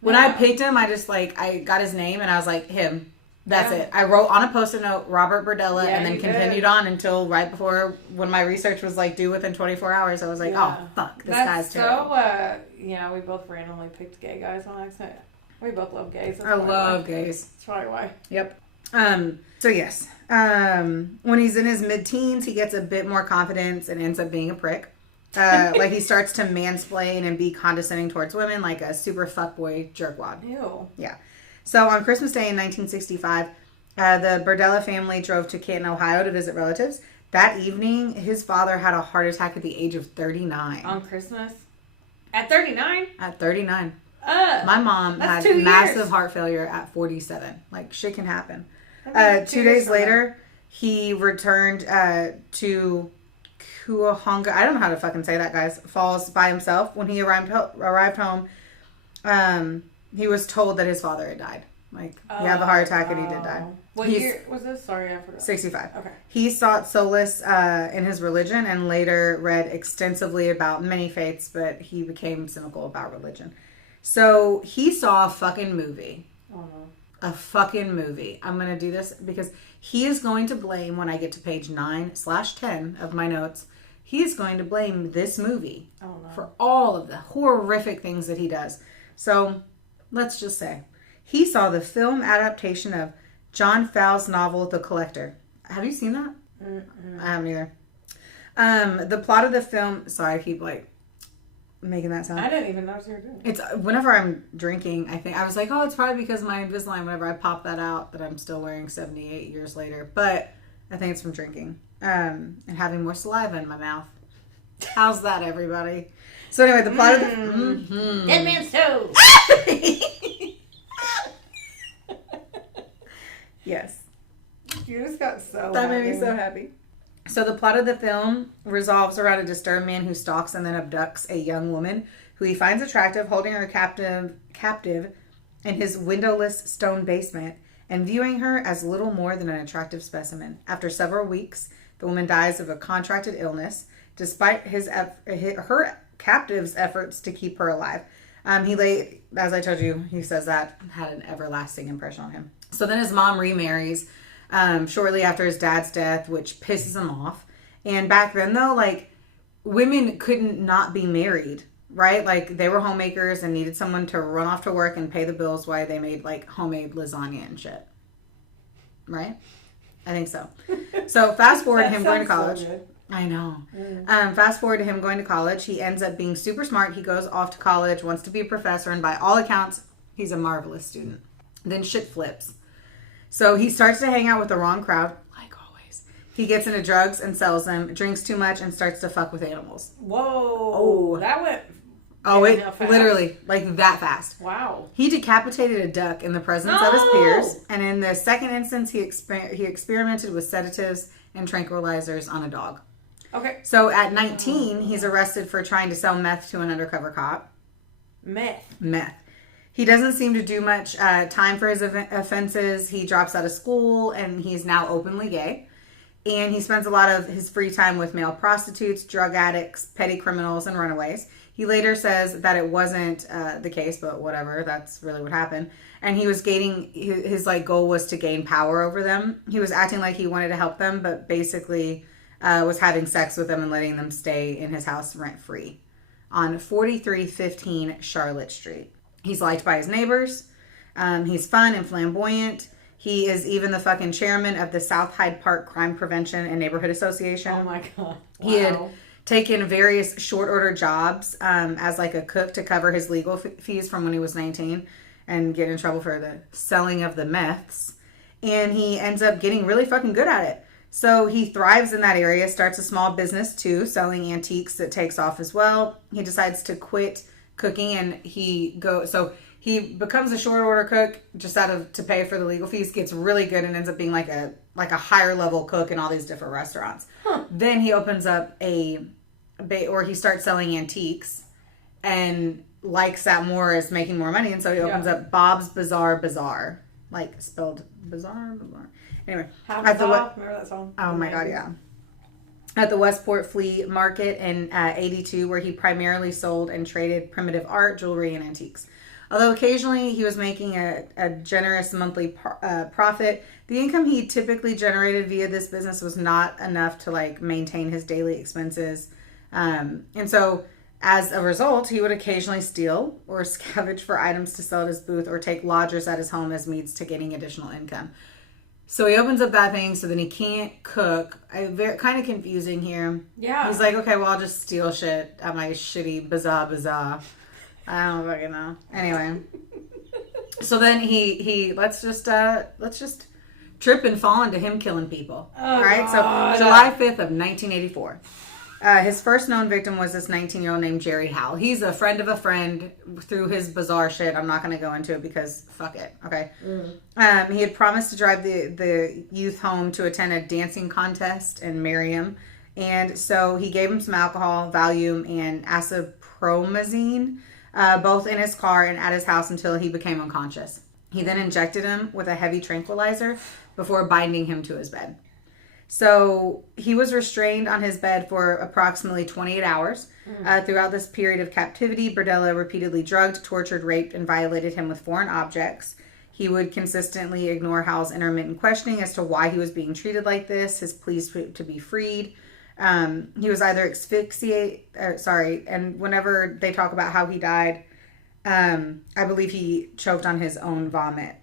When I picked him, I got his name, and I was like, him. That's it. I wrote on a post-it note Robert Berdella and then continued on until right before when my research was like due within 24 hours. I was like, oh, fuck, this guy's terrible. So, we both randomly picked gay guys on accident. We both love gays. I love gays. That's probably why. Yep. So yes. When he's in his mid-teens, he gets a bit more confidence and ends up being a prick. Like he starts to mansplain and be condescending towards women like a super fuckboy jerkwad. Ew. Yeah. So on Christmas Day in 1965, the Berdella family drove to Canton, Ohio to visit relatives. That evening, his father had a heart attack at the age of 39. On Christmas? At 39? At 39. My mom had massive heart failure at 47. Like, shit can happen. 2 days later, he returned to Cuyahoga. I don't know how to fucking say that, guys. Falls by himself. When he arrived home, he was told that his father had died. Like, he had the heart attack and he did die. What year was this? Sorry, I forgot. 65. Okay. He sought solace in his religion and later read extensively about many faiths, but he became cynical about religion. So he saw a fucking movie. Oh, no. A fucking movie. I'm going to do this because he is going to blame, when I get to page 9/10 of my notes, he is going to blame this movie for all of the horrific things that he does. So let's just say he saw the film adaptation of John Fowles' novel, The Collector. Have you seen that? Mm-mm. I haven't either. The plot of the film... Sorry, I keep making that sound. I didn't even know what you were doing. It's whenever I'm drinking, I was like, oh, it's probably because of my Invisalign. Whenever I pop that out, that I'm still wearing 78 years later. But I think it's from drinking and having more saliva in my mouth. How's that, everybody? So anyway, the plot of the... Dead man's toes. Yes. You just got so That made me so happy. So the plot of the film revolves around a disturbed man who stalks and then abducts a young woman who he finds attractive, holding her captive in his windowless stone basement and viewing her as little more than an attractive specimen. After several weeks, the woman dies of a contracted illness, despite her captive's efforts to keep her alive. As I told you, he says that had an everlasting impression on him. So then his mom remarries shortly after his dad's death, which pisses him off. And back then, though, women couldn't not be married, right? Like, they were homemakers and needed someone to run off to work and pay the bills while they made, homemade lasagna and shit. Right? I think so. So fast forward to him going to college. So I know. Fast forward to him going to college. He ends up being super smart. He goes off to college, wants to be a professor, and by all accounts, he's a marvelous student. Then shit flips. So he starts to hang out with the wrong crowd, like always. He gets into drugs and sells them, drinks too much, and starts to fuck with animals. Whoa. Oh. That went... Oh, it literally, that fast. Wow. He decapitated a duck in the presence of his peers, and in the second instance, he experimented with sedatives and tranquilizers on a dog. Okay. So at 19, he's arrested for trying to sell meth to an undercover cop. Meth. He doesn't seem to do much time for his offenses. He drops out of school, and he's now openly gay. And he spends a lot of his free time with male prostitutes, drug addicts, petty criminals, and runaways. He later says that it wasn't the case, but whatever. That's really what happened. And he was his goal was to gain power over them. He was acting like he wanted to help them, but basically was having sex with them and letting them stay in his house rent-free on 4315 Charlotte Street. He's liked by his neighbors. He's fun and flamboyant. He is even the fucking chairman of the South Hyde Park Crime Prevention and Neighborhood Association. Oh my God. Wow. He had taken various short order jobs as a cook to cover his legal fees from when he was 19 and get in trouble for the selling of the meths. And he ends up getting really fucking good at it. So he thrives in that area, starts a small business too, selling antiques that takes off as well. He decides to quit cooking and he becomes a short order cook just to pay for the legal fees, gets really good and ends up being like a higher level cook in all these different restaurants. Huh. Then he opens up he starts selling antiques and likes that more as making more money. And so he opens up Bob's Bizarre Bazaar, spelled bizarre. Anyway. Remember that song? Oh my God, yeah. At the Westport Flea Market in 82, where he primarily sold and traded primitive art, jewelry, and antiques. Although occasionally he was making a generous monthly profit, the income he typically generated via this business was not enough to like maintain his daily expenses. And so as a result, he would occasionally steal or scavenge for items to sell at his booth or take lodgers at his home as means to getting additional income. So he opens up that thing, so then he can't cook. Kind of confusing here. Yeah. He's like, okay, well, I'll just steal shit at my shitty bazaar. I don't fucking know. Anyway. So then he let's just trip and fall into him killing people. Oh, all right, God. So July 5th of 1984. His first known victim was this 19-year-old named Jerry Howell. He's a friend of a friend through his bizarre shit. I'm not going to go into it because fuck it. Okay. He had promised to drive the youth home to attend a dancing contest and marry him. And so he gave him some alcohol, Valium, and isopromazine, both in his car and at his house until he became unconscious. He then injected him with a heavy tranquilizer before binding him to his bed. So he was restrained on his bed for approximately 28 hours. Throughout this period of captivity, Berdella repeatedly drugged, tortured, raped, and violated him with foreign objects. He would consistently ignore Howell's intermittent questioning as to why he was being treated like this, his pleas to be freed. He was either and whenever they talk about how he died, I believe he choked on his own vomit.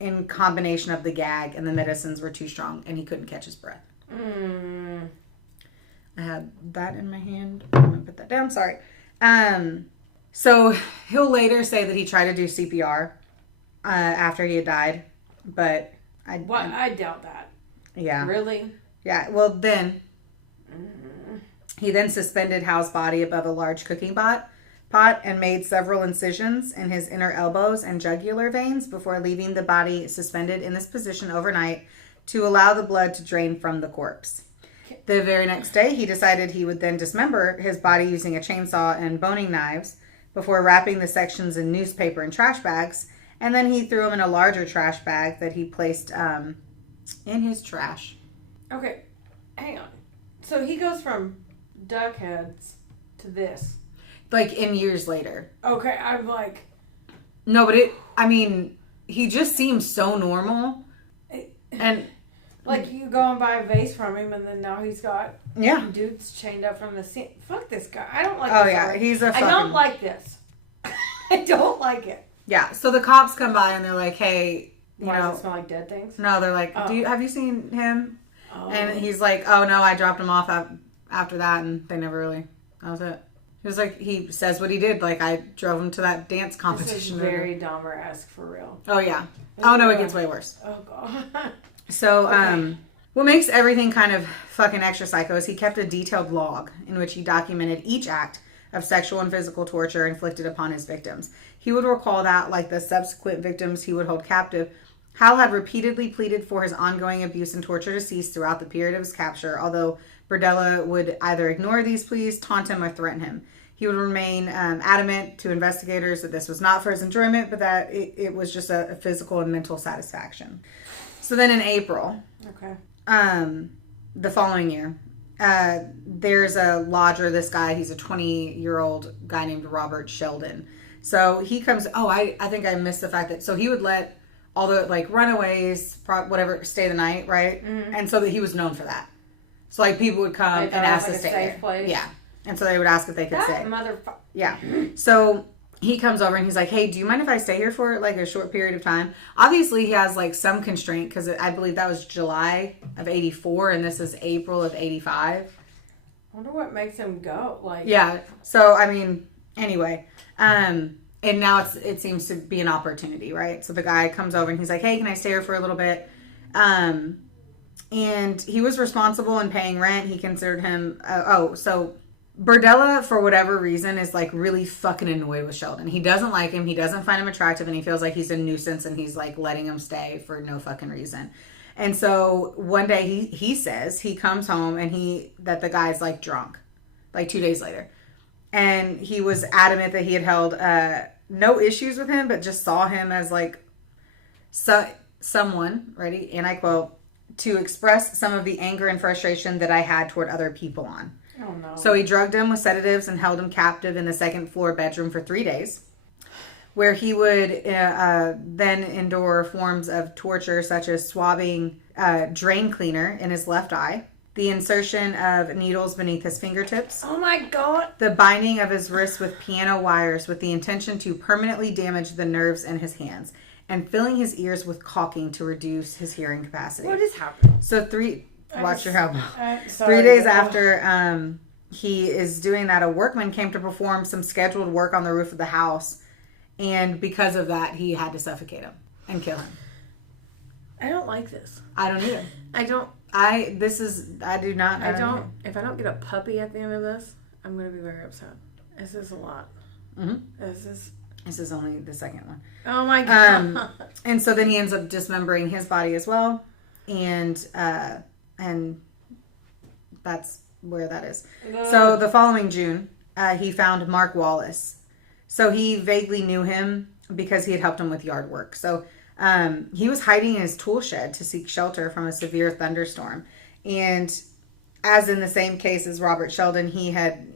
In combination of the gag and the medicines were too strong and he couldn't catch his breath. I had that in my hand. I'm going to put that down. Sorry. So he'll later say that he tried to do CPR after he had died, but I doubt that. Yeah. Really? Yeah. Well, then he then suspended Hal's body above a large cooking pot and made several incisions in his inner elbows and jugular veins before leaving the body suspended in this position overnight to allow the blood to drain from the corpse. The very next day, he decided he would then dismember his body using a chainsaw and boning knives before wrapping the sections in newspaper and trash bags, and then he threw them in a larger trash bag that he placed in his trash. Okay, hang on. So he goes from duck heads to this. Like, in years later. Okay, I'm like... No, but he just seems so normal. And... Like, you go and buy a vase from him, and then now he's got... Yeah. Dudes chained up from the scene. Fuck this guy. I don't like this. Oh, yeah. He's a fucking... I don't like this. I don't like it. Yeah, so the cops come by, and they're like, hey, Why does it smell like dead things? No, they're like, have you seen him? Oh. And he's like, oh, no, I dropped him off after that, and they never really... That was it. He was like, he says what he did. Like, I drove him to that dance competition. This is very Dahmer-esque for real. Oh, yeah. Oh, no, it gets way worse. Oh, God. So, what makes everything kind of fucking extra psycho is he kept a detailed log in which he documented each act of sexual and physical torture inflicted upon his victims. He would recall that, like the subsequent victims he would hold captive, Hal had repeatedly pleaded for his ongoing abuse and torture to cease throughout the period of his capture, although Berdella would either ignore these pleas, taunt him, or threaten him. He would remain adamant to investigators that this was not for his enjoyment, but that it was just a physical and mental satisfaction. So then in April, the following year, there's a lodger, this guy, he's a 20-year-old guy named Robert Sheldon. So he comes, I think I missed the fact that, so he would let all the, like, runaways, whatever, stay the night, right? Mm-hmm. And so that he was known for that. So, like, people would come and ask to stay there. Place. Yeah. And so they would ask if they could stay. Motherfucker. Yeah. So he comes over and he's like, hey, do you mind if I stay here for, like, a short period of time? Obviously, he has, like, some constraint because I believe that was July of 84 and this is April of 85. I wonder what makes him go. Like. Yeah. So, I mean, anyway. And now it seems to be an opportunity, right? So the guy comes over and he's like, hey, can I stay here for a little bit? And he was responsible in paying rent. He considered him, so Berdella, for whatever reason, is like really fucking annoyed with Sheldon. He doesn't like him. He doesn't find him attractive and he feels like he's a nuisance and he's like letting him stay for no fucking reason. And so one day he says he comes home and that the guy's like drunk, like 2 days later. And he was adamant that he had held no issues with him, but just saw him as like someone, ready, and I quote, to express some of the anger and frustration that I had toward other people on. Oh, no. So he drugged him with sedatives and held him captive in the second floor bedroom for 3 days. where he would then endure forms of torture such as swabbing drain cleaner in his left eye, the insertion of needles beneath his fingertips. Oh my God. The binding of his wrists with piano wires with the intention to permanently damage the nerves in his hands, and filling his ears with caulking to reduce his hearing capacity. What is happening? So watch your elbow. 3 days after he is doing that, a workman came to perform some scheduled work on the roof of the house, and because of that, he had to suffocate him and kill him. I don't like this. I don't either. I don't. If I don't get a puppy at the end of this, I'm going to be very upset. This is a lot. Mm-hmm. This is only the second one. Oh my God. And so then he ends up dismembering his body as well, and that's where that is. So the following June, he found Mark Wallace. So he vaguely knew him because he had helped him with yard work. So he was hiding in his tool shed to seek shelter from a severe thunderstorm. And as in the same case as Robert Sheldon, he had,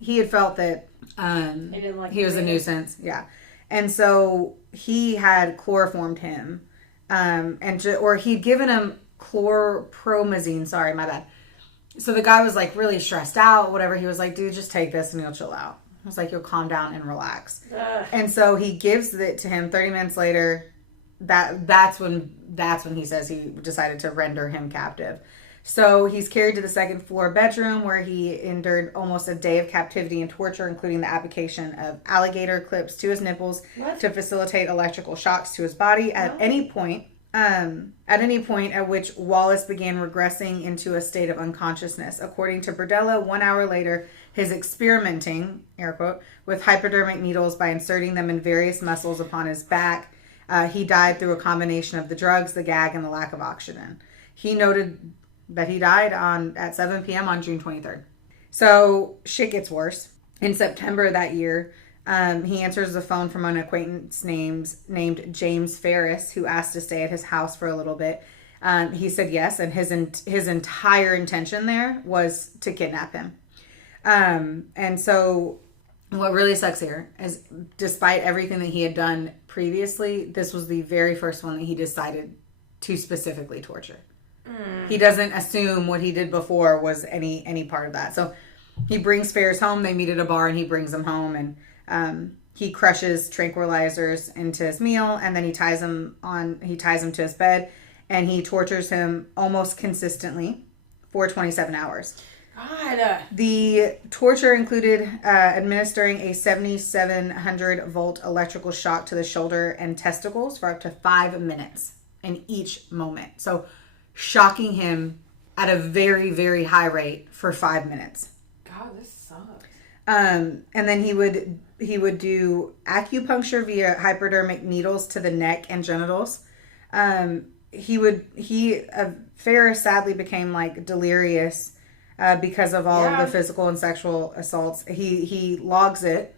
he had felt that he was a nuisance. Yeah. And so he had chloroformed him, or he'd given him chlorpromazine. Sorry, my bad. So the guy was like really stressed out, whatever. He was like, dude, just take this and you'll chill out. I was like, you'll calm down and relax. And so he gives it to him 30 minutes later. That's when he says he decided to render him captive. So he's carried to the second floor bedroom where he endured almost a day of captivity and torture, including the application of alligator clips to his nipples to facilitate electrical shocks to his body at any point at which Wallace began regressing into a state of unconsciousness. According to Berdella, 1 hour later, his experimenting, air quote, with hypodermic needles by inserting them in various muscles upon his back, he died through a combination of the drugs, the gag, and the lack of oxygen. He noted that he died at 7 p.m. on June 23rd. So shit gets worse. In September that year, he answers the phone from an acquaintance named James Ferris, who asked to stay at his house for a little bit. He said yes, and his entire intention there was to kidnap him. And so what really sucks here is, despite everything that he had done previously, this was the very first one that he decided to specifically torture. He doesn't assume what he did before was any part of that. So he brings Ferris home. They meet at a bar and he brings him home, and he crushes tranquilizers into his meal, and then he ties him to his bed, and he tortures him almost consistently for 27 hours. God. The torture included administering a 7,700 volt electrical shock to the shoulder and testicles for up to 5 minutes in each moment. So shocking him at a very, very high rate for 5 minutes. God, this sucks. And then he would do acupuncture via hypodermic needles to the neck and genitals. Ferris sadly became like delirious because of all of the physical and sexual assaults. He logs it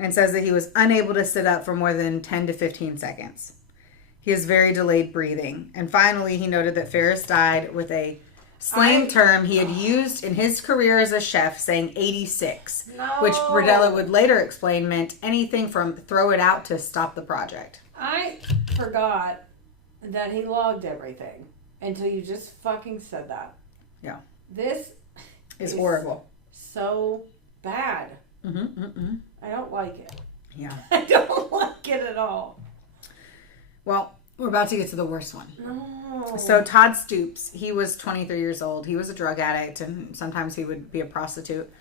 and says that he was unable to sit up for more than 10 to 15 seconds. He has very delayed breathing. And finally, he noted that Ferris died with a slang term he had used in his career as a chef, saying 86, which Berdella would later explain meant anything from throw it out to stop the project. I forgot that he logged everything until you just fucking said that. Yeah. This is horrible. So bad. Mm-hmm. I don't like it. Yeah. I don't like it at all. Well, we're about to get to the worst one. No. So Todd Stoops, he was 23 years old. He was a drug addict, and sometimes he would be a prostitute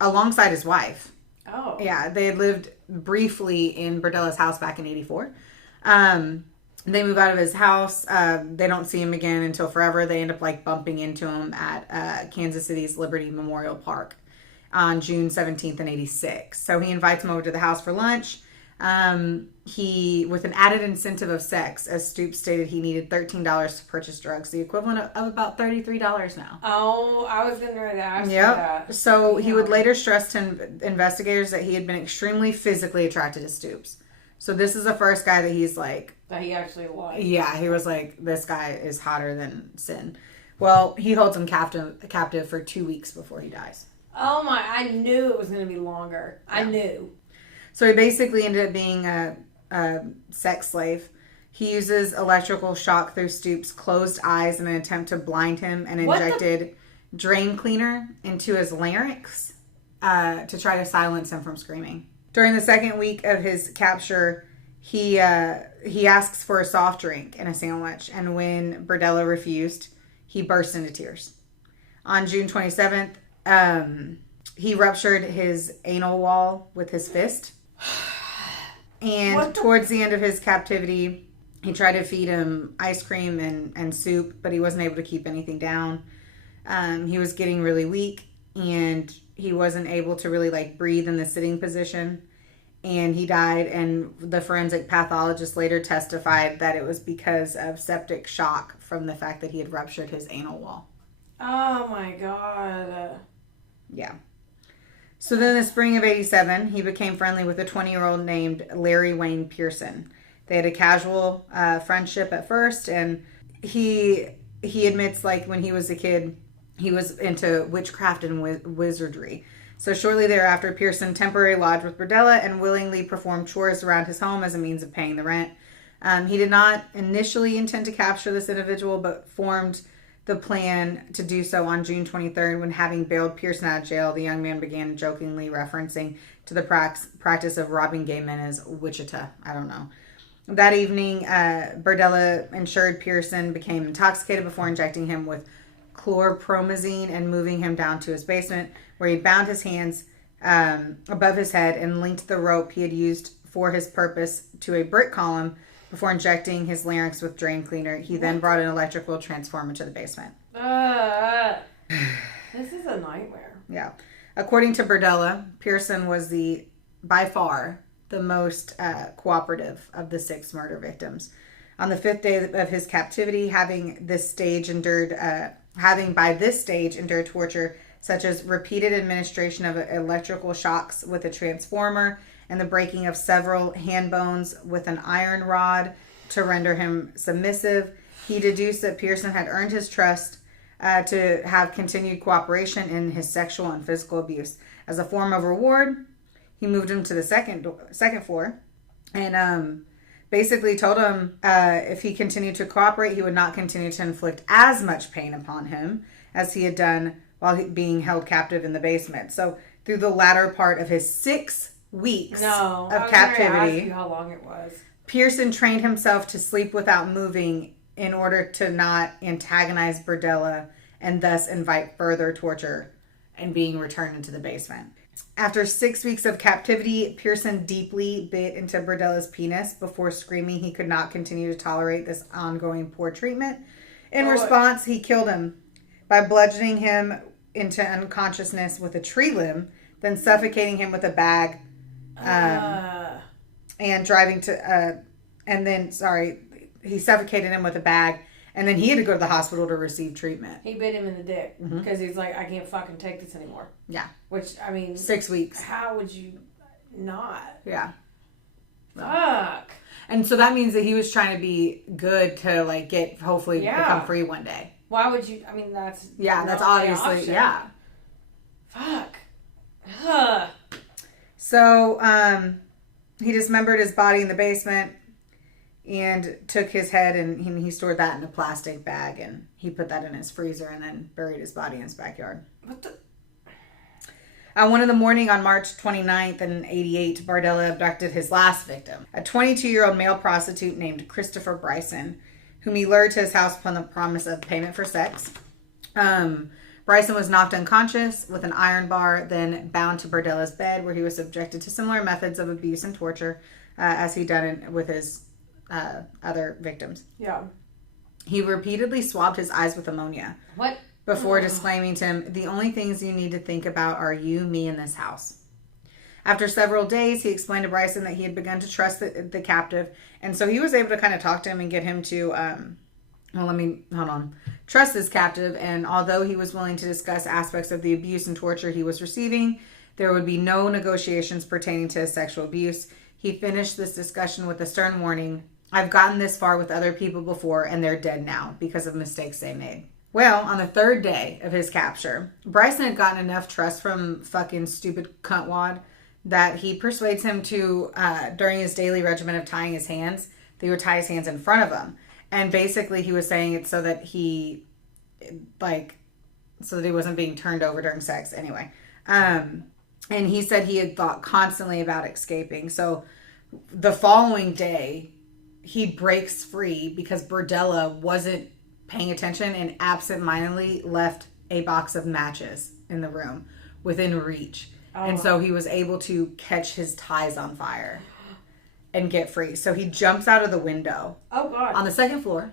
alongside his wife. Oh. Yeah, they had lived briefly in Berdella's house back in 1984. They move out of his house. They don't see him again until forever. They end up like bumping into him at Kansas City's Liberty Memorial Park on June 17th in 1986. So he invites him over to the house for lunch. With an added incentive of sex, as Stoops stated, he needed $13 to purchase drugs, the equivalent of about $33 now. Oh, I was going to ask you that. So he would later stress to investigators that he had been extremely physically attracted to Stoops. So this is the first guy that he's like... That he actually liked. Yeah, he was like, this guy is hotter than sin. Well, he holds him captive for 2 weeks before he dies. Oh my, I knew it was going to be longer. Yeah. I knew. So he basically ended up being a sex slave. He uses electrical shock through Stoop's closed eyes in an attempt to blind him and injected drain cleaner into his larynx to try to silence him from screaming. During the second week of his capture, he asks for a soft drink and a sandwich, and when Berdella refused, he burst into tears. On June 27th, he ruptured his anal wall with his fist. And towards the end of his captivity, he tried to feed him ice cream and soup, but he wasn't able to keep anything down. He was getting really weak, and he wasn't able to really breathe in the sitting position. And he died, and the forensic pathologist later testified that it was because of septic shock from the fact that he had ruptured his anal wall. Oh my God. Yeah. So then in the spring of 87, he became friendly with a 20-year-old named Larry Wayne Pearson. They had a casual friendship at first, and he admits when he was a kid, he was into witchcraft and wizardry. So shortly thereafter, Pearson temporarily lodged with Berdella and willingly performed chores around his home as a means of paying the rent. He did not initially intend to capture this individual, but formed the plan to do so on June 23rd when, having bailed Pearson out of jail, the young man began jokingly referencing to the practice of robbing gay men as Wichita. I don't know. That evening, Berdella ensured Pearson became intoxicated before injecting him with chlorpromazine and moving him down to his basement, where he bound his hands above his head and linked the rope he had used for his purpose to a brick column before injecting his larynx with drain cleaner. He then brought an electrical transformer to the basement. This is a nightmare. Yeah. According to Berdella, Pearson was by far the most cooperative of the 6 murder victims. On the 5th day of his captivity, having by this stage endured torture such as repeated administration of electrical shocks with a transformer and the breaking of several hand bones with an iron rod to render him submissive, he deduced that Pearson had earned his trust to have continued cooperation in his sexual and physical abuse. As a form of reward, he moved him to the second floor and basically told him if he continued to cooperate, he would not continue to inflict as much pain upon him as he had done while being held captive in the basement. So through the latter part of his 6 weeks of captivity, ask you how long it was. Pearson trained himself to sleep without moving in order to not antagonize Berdella and thus invite further torture and being returned into the basement. After 6 weeks of captivity, Pearson deeply bit into Berdella's penis before screaming he could not continue to tolerate this ongoing poor treatment. In response, he killed him by bludgeoning him into unconsciousness with a tree limb, then suffocating him with a bag, and driving to, he suffocated him with a bag, and then he had to go to the hospital to receive treatment. He bit him in the dick because he's like, I can't fucking take this anymore. Yeah. Which, I mean... 6 weeks. How would you not? Yeah. Fuck. And so that means that he was trying to be good to, hopefully become free one day. Why would you... I mean, that's... Yeah, that's obviously... Yeah. Fuck. Ugh. So, he dismembered his body in the basement and took his head and he stored that in a plastic bag and he put that in his freezer and then buried his body in his backyard. What the... One in the morning on March 29th in 88, Berdella abducted his last victim, a 22-year-old male prostitute named Christopher Bryson, whom he lured to his house upon the promise of payment for sex. Bryson was knocked unconscious with an iron bar, then bound to Berdella's bed, where he was subjected to similar methods of abuse and torture as he'd done with his other victims. Yeah. He repeatedly swabbed his eyes with ammonia. What? Before disclaiming to him, the only things you need to think about are you, me, and this house. After several days, he explained to Bryson that he had begun to trust the captive, and so he was able to kind of talk to him and get him to, trust this captive, and although he was willing to discuss aspects of the abuse and torture he was receiving, there would be no negotiations pertaining to his sexual abuse. He finished this discussion with a stern warning, I've gotten this far with other people before, and they're dead now because of mistakes they made. Well, on the 3rd day of his capture, Bryson had gotten enough trust from fucking stupid cuntwad that he persuades him to, during his daily regimen of tying his hands, they would tie his hands in front of him. And basically he was saying it so that he wasn't being turned over during sex anyway. And he said he had thought constantly about escaping. So the following day, he breaks free because Berdella wasn't paying attention and absentmindedly left a box of matches in the room within reach. Oh. And so he was able to catch his ties on fire and get free. So he jumps out of the window. Oh, God. On the second floor.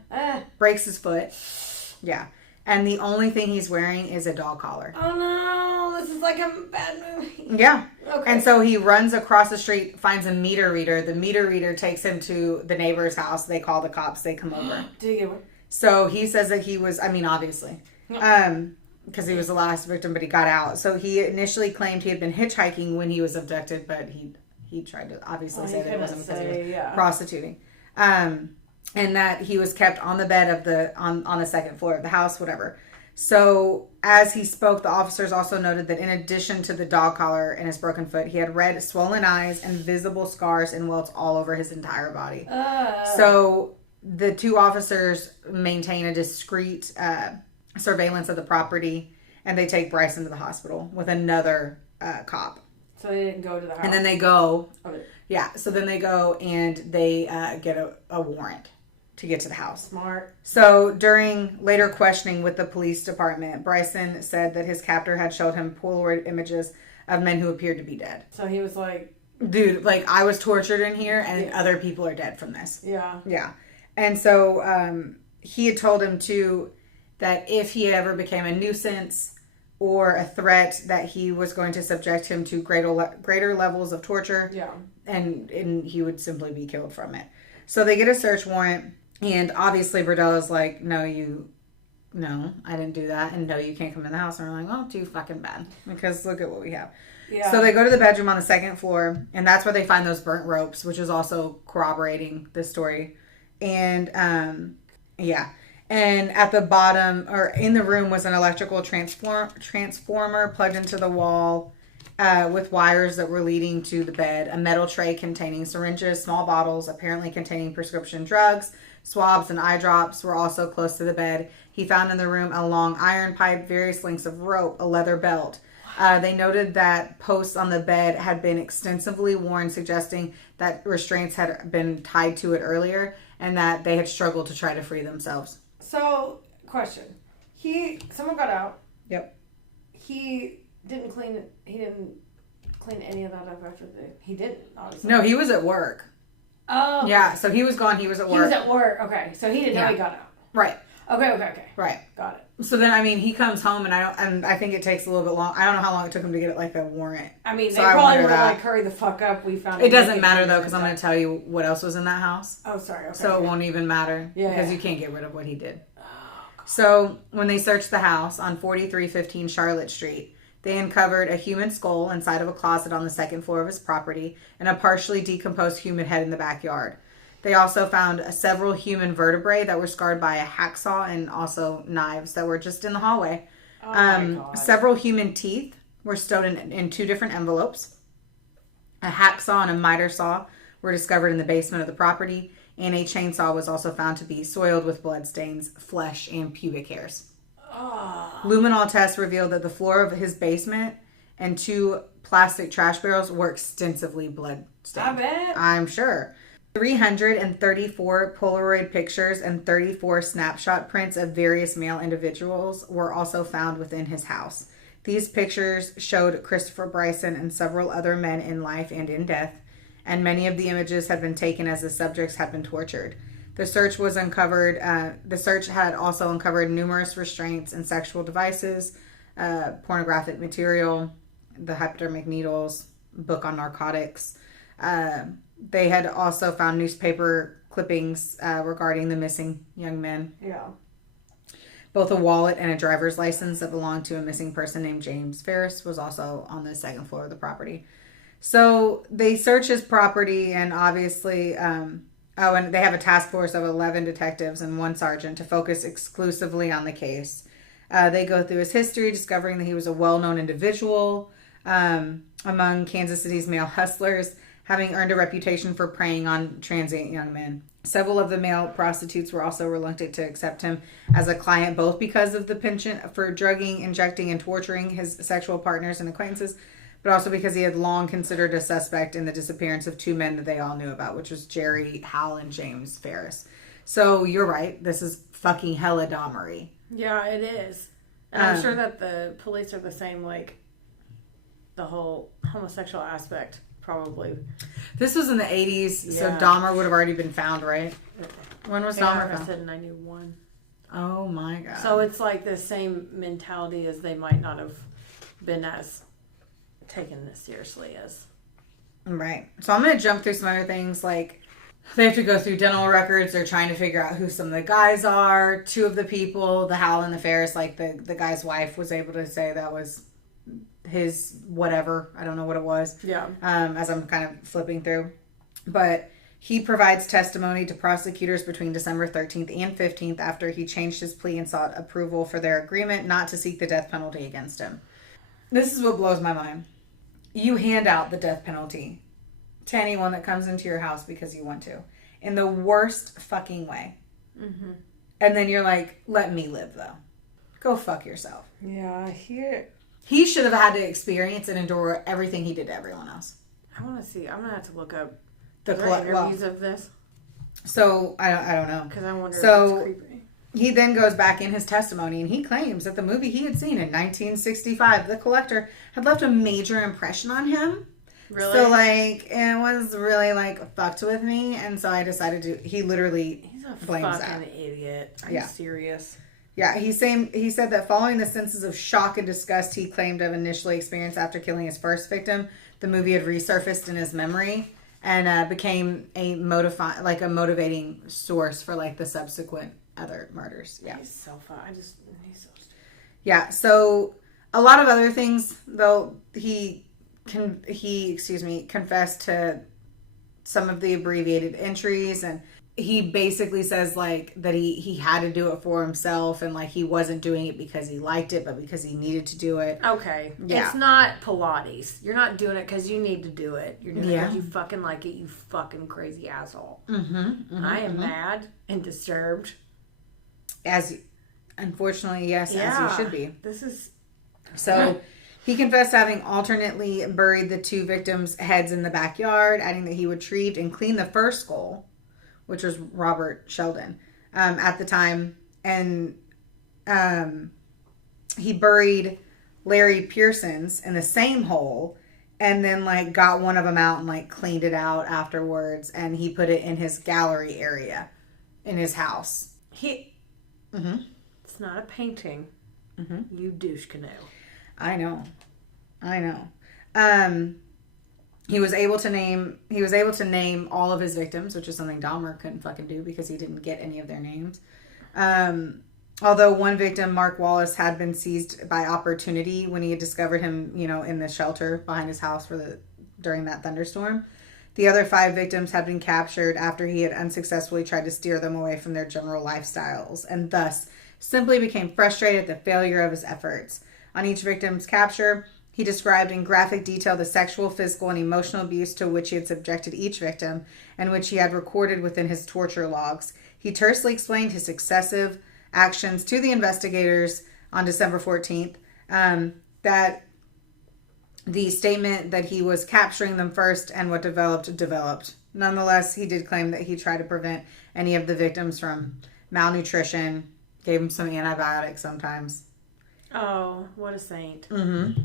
Breaks his foot. Yeah. And the only thing he's wearing is a dog collar. Oh, no. This is like a bad movie. Yeah. Okay. And so he runs across the street, finds a meter reader. The meter reader takes him to the neighbor's house. They call the cops. They come over. Do you get one? So he says that he was, obviously. Because he was the last victim, but he got out. So he initially claimed he had been hitchhiking when he was abducted, but he tried to obviously say that it wasn't because he was prostituting. And that he was kept on the bed on the second floor of the house, whatever. So as he spoke, the officers also noted that in addition to the dog collar and his broken foot, he had red, swollen eyes and visible scars and welts all over his entire body. So the two officers maintain a discreet surveillance of the property, and they take Bryson to the hospital with another cop. So they didn't go to the house. And then they go. Yeah. So then they go and they get a warrant to get to the house. Smart. So during later questioning with the police department, Bryson said that his captor had showed him Polaroid images of men who appeared to be dead. So he was like, dude, like, I was tortured in here and other people are dead from this. Yeah. Yeah. And so he had told him too that if he ever became a nuisance or a threat, that he was going to subject him to greater levels of torture. Yeah. And he would simply be killed from it. So they get a search warrant, and obviously Berdella's like, no, I didn't do that, and no, you can't come in the house. And we're like, well, too fucking bad, because look at what we have. Yeah. So they go to the bedroom on the second floor, and that's where they find those burnt ropes, which is also corroborating this story. And yeah. And at the bottom, or in the room, was an electrical transformer plugged into the wall with wires that were leading to the bed, a metal tray containing syringes, small bottles apparently containing prescription drugs, swabs, and eye drops were also close to the bed. He found in the room a long iron pipe, various lengths of rope, a leather belt. They noted that posts on the bed had been extensively worn, suggesting that restraints had been tied to it earlier and that they had struggled to try to free themselves. So, question. Someone got out. Yep. He didn't clean any of that up after he didn't, obviously. No, he was at work. Oh. Yeah, so he was gone, he was at work. He was at work, okay. So he didn't know he got out. Right. Okay. Right. Got it. So then, he comes home, and I think it takes a little bit long. I don't know how long it took him to get like a warrant. They probably were like, hurry the fuck up. We found it. Doesn't matter though, because I'm going to tell you what else was in that house. Oh, sorry. Okay. So it won't even matter because you can't get rid of what he did. So when they searched the house on 4315 Charlotte Street, they uncovered a human skull inside of a closet on the second floor of his property and a partially decomposed human head in the backyard. They also found several human vertebrae that were scarred by a hacksaw and also knives that were just in the hallway. Oh my God. Several human teeth were stowed in two different envelopes. A hacksaw and a miter saw were discovered in the basement of the property, and a chainsaw was also found to be soiled with bloodstains, flesh, and pubic hairs. Oh. Luminol tests revealed that the floor of his basement and two plastic trash barrels were extensively blood-stained. I bet. I'm sure. 334 Polaroid pictures and 34 snapshot prints of various male individuals were also found within his house. These pictures showed Christopher Bryson and several other men in life and in death, and many of the images had been taken as the subjects had been tortured. The search had also uncovered numerous restraints and sexual devices, pornographic material, the hypodermic needles, book on narcotics. They had also found newspaper clippings regarding the missing young men. Yeah. Both a wallet and a driver's license that belonged to a missing person named James Ferris was also on the second floor of the property. So they search his property, and obviously, and they have a task force of 11 detectives and one sergeant to focus exclusively on the case. They go through his history, discovering that he was a well-known individual, among Kansas City's male hustlers, having earned a reputation for preying on transient young men. Several of the male prostitutes were also reluctant to accept him as a client, both because of the penchant for drugging, injecting, and torturing his sexual partners and acquaintances, but also because he had long considered a suspect in the disappearance of 2 men that they all knew about, which was Jerry Howell and James Ferris. So you're right. This is fucking hella Dahmery. Yeah, it is. And I'm sure that the police are the same, like, the whole homosexual aspect, probably. This was in the 80s, so Dahmer would have already been found, right? When was Dahmer found? I said 91. Oh my God. So it's like the same mentality as they might not have been as taken this seriously as. Right. So I'm going to jump through some other things, like they have to go through dental records. They're trying to figure out who some of the guys are. 2 of the people, the Howell and the Ferris, like the guy's wife was able to say that was his whatever. I don't know what it was. Yeah. As I'm kind of flipping through. But he provides testimony to prosecutors between December 13th and 15th after he changed his plea and sought approval for their agreement not to seek the death penalty against him. This is what blows my mind. You hand out the death penalty to anyone that comes into your house because you want to, in the worst fucking way. Mm-hmm. And then you're like, let me live, though. Go fuck yourself. Yeah, he should have had to experience and endure everything he did to everyone else. I want to see. I'm going to have to look up the interviews of this. So, I don't know. Because I wonder if it's creepy. He then goes back in his testimony and he claims that the movie he had seen in 1965, The Collector, had left a major impression on him. Really? So, like, it was really, like, fucked with me. And so I decided to, he literally blames that. He's a fucking idiot. Are you serious? Yeah, he said that following the senses of shock and disgust he claimed to have initially experienced after killing his first victim, the movie had resurfaced in his memory and became a motivating source for, like, the subsequent other murders. Yeah. He's so fun. He's so stupid. Yeah, so a lot of other things, though, he confessed to some of the abbreviated entries, and he basically says, like, that he had to do it for himself, and, like, he wasn't doing it because he liked it, but because he needed to do it. Okay. Yeah. It's not Pilates. You're not doing it because you need to do it. You're doing it because you fucking like it, you fucking crazy asshole. I am mad and disturbed. Unfortunately, yes, as you should be. This is... So... He confessed having alternately buried the 2 victims' heads in the backyard, adding that he retrieved and cleaned the first skull, which was Robert Sheldon, at the time. And he buried Larry Pearson's in the same hole and then, like, got one of them out and, like, cleaned it out afterwards. And he put it in his gallery area in his house. It's not a painting. You douche canoe. I know. He was able to name all of his victims, which is something Dahmer couldn't fucking do because he didn't get any of their names. Although one victim, Mark Wallace, had been seized by opportunity when he had discovered him, in the shelter behind his house during that thunderstorm. The other 5 victims had been captured after he had unsuccessfully tried to steer them away from their general lifestyles, and thus simply became frustrated at the failure of his efforts. On each victim's capture, he described in graphic detail the sexual, physical, and emotional abuse to which he had subjected each victim and which he had recorded within his torture logs. He tersely explained his excessive actions to the investigators on December 14th, that the statement that he was capturing them first and what developed. Nonetheless, he did claim that he tried to prevent any of the victims from malnutrition, gave them some antibiotics sometimes. Oh, what a saint. I'm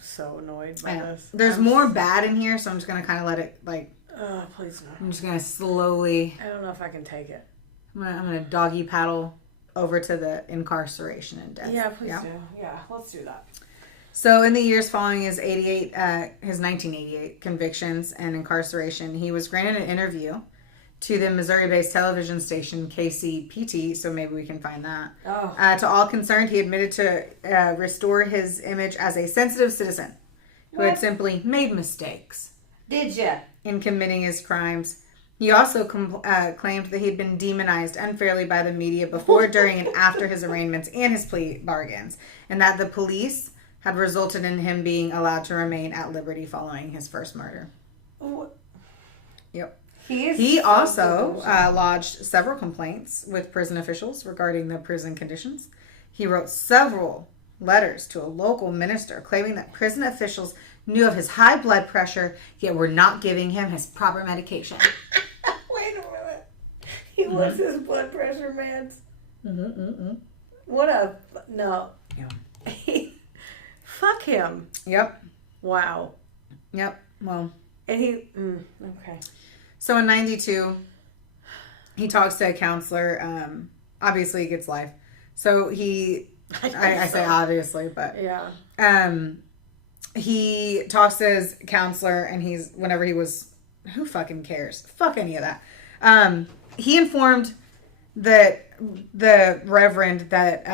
so annoyed by this. There's more bad in here, so I'm just going to kind of let it, like... Oh, please no. I'm just going to slowly... I don't know if I can take it. I'm going to doggy paddle over to the incarceration and death. Yeah, please do. Yeah, let's do that. So in the years following his 1988 convictions and incarceration, he was granted an interview to the Missouri-based television station KCPT, so maybe we can find that. To all concerned, he admitted to restore his image as a sensitive citizen who had simply made mistakes. Did ya? In committing his crimes. He also claimed that he had been demonized unfairly by the media before, during, and after his arraignments and his plea bargains, and that the police had resulted in him being allowed to remain at liberty following his first murder. What? Yep. He also lodged several complaints with prison officials regarding the prison conditions. He wrote several letters to a local minister claiming that prison officials knew of his high blood pressure, yet were not giving him his proper medication. Wait a minute. He was his blood pressure meds. What a... No. Yeah. Fuck him. Yep. Wow. Yep. Well. And he... okay. So in 92, he talks to a counselor. Obviously, he gets life. So he... I say obviously, but... Yeah. He talks to his counselor, and whenever he was... Who fucking cares? Fuck any of that. He informed the reverend that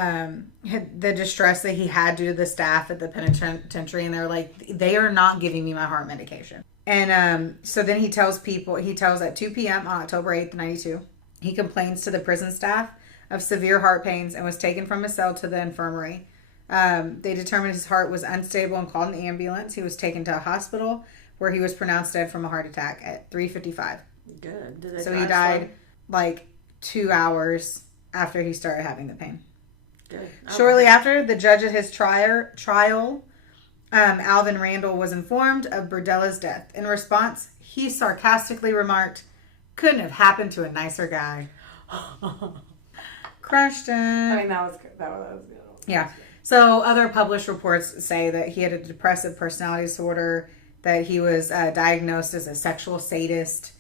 the distress that he had due to the staff at the penitentiary, and they're like, they are not giving me my heart medication. And so then he tells at 2 p.m. on October 8th, 92, he complains to the prison staff of severe heart pains and was taken from his cell to the infirmary. They determined his heart was unstable and called an ambulance. He was taken to a hospital where he was pronounced dead from a heart attack at 3:55. Good. So he died like 2 hours after he started having the pain. Good. Shortly after, the judge at his trial, Alvin Randall, was informed of Berdella's death. In response, he sarcastically remarked, "Couldn't have happened to a nicer guy." Crushed him. I mean, that was good. That was good. Yeah. So other published reports say that he had a depressive personality disorder, that he was diagnosed as a sexual sadist,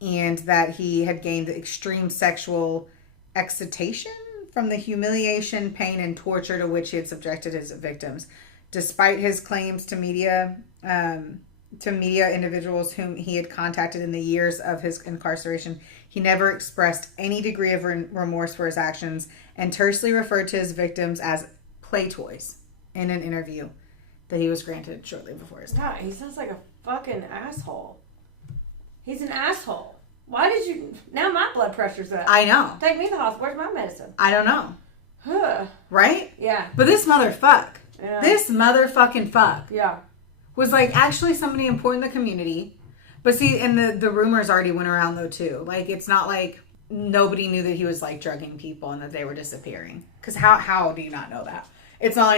and that he had gained extreme sexual excitation from the humiliation, pain, and torture to which he had subjected his victims. Despite his claims to media individuals whom he had contacted in the years of his incarceration, he never expressed any degree of remorse for his actions and tersely referred to his victims as play toys in an interview that he was granted shortly before his death. Yeah, he sounds like a fucking asshole. He's an asshole. Why did you... Now my blood pressure's up. I know. Take me to the hospital. Where's my medicine? I don't know. Huh. Right? Yeah. But this motherfucker, Yeah. this motherfucking fuck, Yeah. was like actually somebody important in the community. But see, and the rumors already went around though too. Like, it's not like nobody knew that he was like drugging people and that they were disappearing. Because how do you not know that? It's not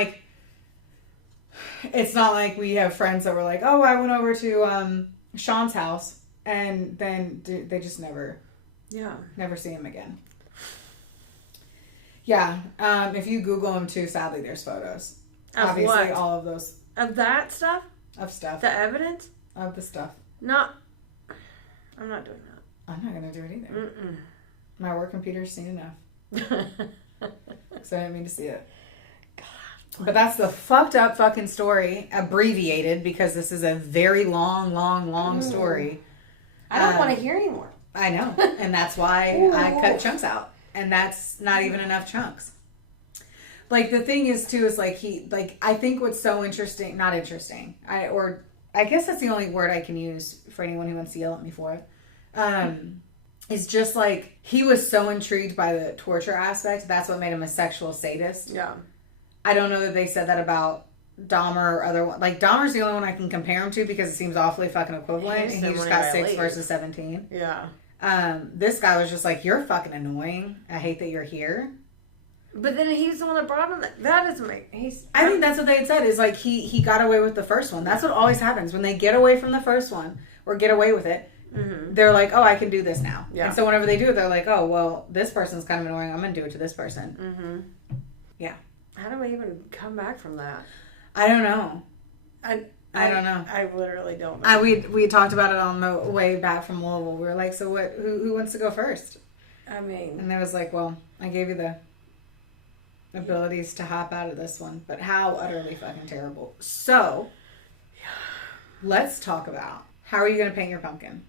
like we have friends that were like, oh, I went over to Sean's house and then they just never see him again. Yeah. If you Google him too, sadly there's photos. Of Obviously what? all of those. Of that stuff? Of stuff. The evidence? Of the stuff. I'm not doing that. I'm not going to do it either. Mm-mm. My work computer's seen enough. So I didn't mean to see it. But that's the fucked up fucking story, abbreviated, because this is a very long story. I don't want to hear anymore. I know. And that's why I cut chunks out. And that's not even enough chunks. Like, the thing is, too, is, like, I think what's so interesting, not interesting, I guess that's the only word I can use for anyone who wants to yell at me for it, is just, like, he was so intrigued by the torture aspect, that's what made him a sexual sadist. Yeah. I don't know that they said that about Dahmer or other one. Like, Dahmer's the only one I can compare him to because it seems awfully fucking equivalent, and he just got 6 versus 17. Yeah. This guy was just like, you're fucking annoying. I hate that you're here. But then he's the one that brought him. That doesn't make... I think that's what they had said, is like, he got away with the first one. That's what always happens. When they get away from the first one, or get away with it, they're like, oh, I can do this now. Yeah. And so whenever they do it, they're like, oh, well, this person's kind of annoying. I'm going to do it to this person. Mm-hmm. Yeah. How do we even come back from that? I don't know. I don't know. I literally don't know. We talked about it on the way back from Louisville. We were like, so what? Who wants to go first? I mean... And I was like, well, I gave you the abilities to hop out of this one, but how utterly fucking terrible. So, let's talk about, how are you going to paint your pumpkin?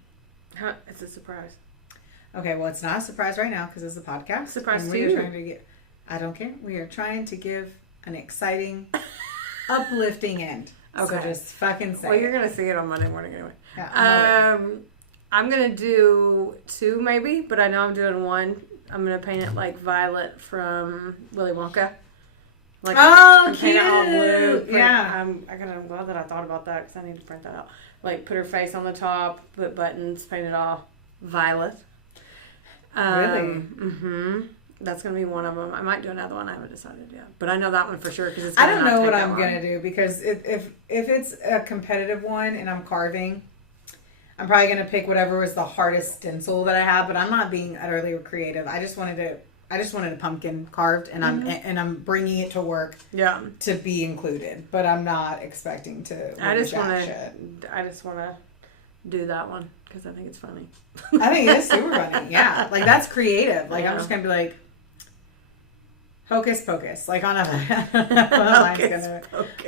It's a surprise. Okay, well, it's not a surprise right now because it's a podcast. Surprise and to we you. are trying to get, I don't care. We are trying to give an exciting, uplifting end. Okay. So just fucking say you're going to see it on Monday morning anyway. Yeah, I'm going to do 2 maybe, but I know I'm doing 1. I'm going to paint it like Violet from Willy Wonka. Like, Oh, paint it all blue. cute. Yeah. I'm glad that I thought about that because I need to print that out. Like, put her face on the top, put buttons, paint it all violet. Really? Mm-hmm. That's going to be one of them. I might do another one. I haven't decided yet. But I know that one for sure because it's I don't know what I'm going to do because if it's a competitive one and I'm carving, I'm probably going to pick whatever was the hardest stencil that I have, but I'm not being utterly creative. I just wanted a pumpkin carved and I'm bringing it to work to be included, but I'm not expecting to. I just want to do that one because I think it's funny. I think it is super funny. Yeah. Like that's creative. Like I'm just going to be like, hocus pocus, like on a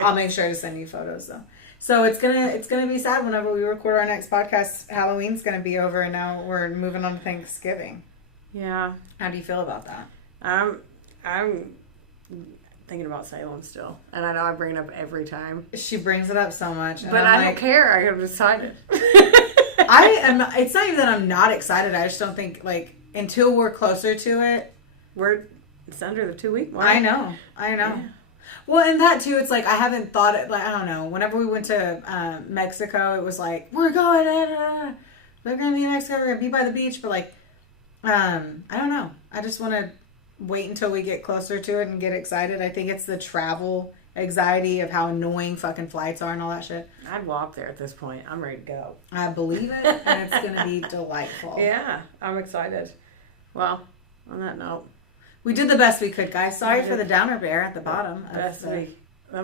I'll make sure to send you photos though. So it's gonna be sad whenever we record our next podcast. Halloween's gonna be over, and now we're moving on to Thanksgiving. Yeah. How do you feel about that? I'm thinking about Salem still, and I know I bring it up every time. She brings it up so much, but I don't care. I have decided. I am. It's not even that I'm not excited. I just don't think like until we're closer to it. It's under the 2 week mark. I know. Yeah. Well, and that too, it's like I haven't thought it. Like I don't know. Whenever we went to Mexico, it was like we're going. We're gonna be in Mexico. We're gonna be by the beach. But like, I don't know. I just want to wait until we get closer to it and get excited. I think it's the travel anxiety of how annoying fucking flights are and all that shit. I'd walk there at this point. I'm ready to go. I believe it, and it's gonna be delightful. Yeah, I'm excited. Well, on that note. We did the best we could, guys. Sorry for the downer bear at the bottom. That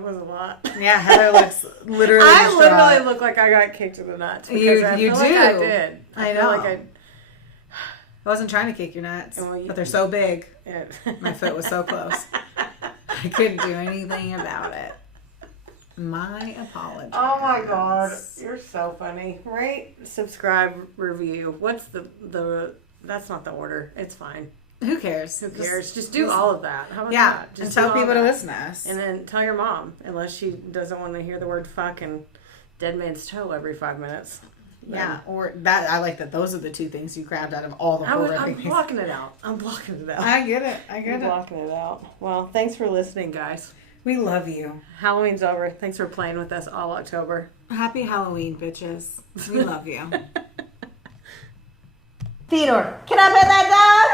was a lot. Yeah, Heather looks literally I literally look like I got kicked in the nuts. You do. Like I did. I know. I wasn't trying to kick your nuts, but they're so big. Yeah. My foot was so close. I couldn't do anything about it. My apologies. Oh my god. You're so funny. Rate, subscribe, review. What's the that's not the order. It's fine. Who cares? Just do all of that. How about that? Just tell people to listen to us. And then tell your mom, unless she doesn't want to hear the word fuck and dead man's toe every 5 minutes. Yeah, or that. I like that. Those are the two things you grabbed out of all the horror things. I'm blocking it out. I'm get it. I'm blocking it out. Well, thanks for listening, guys. We love you. Halloween's over. Thanks for playing with us all October. Happy Halloween, bitches. We love you. Theodore, can I pet that dog?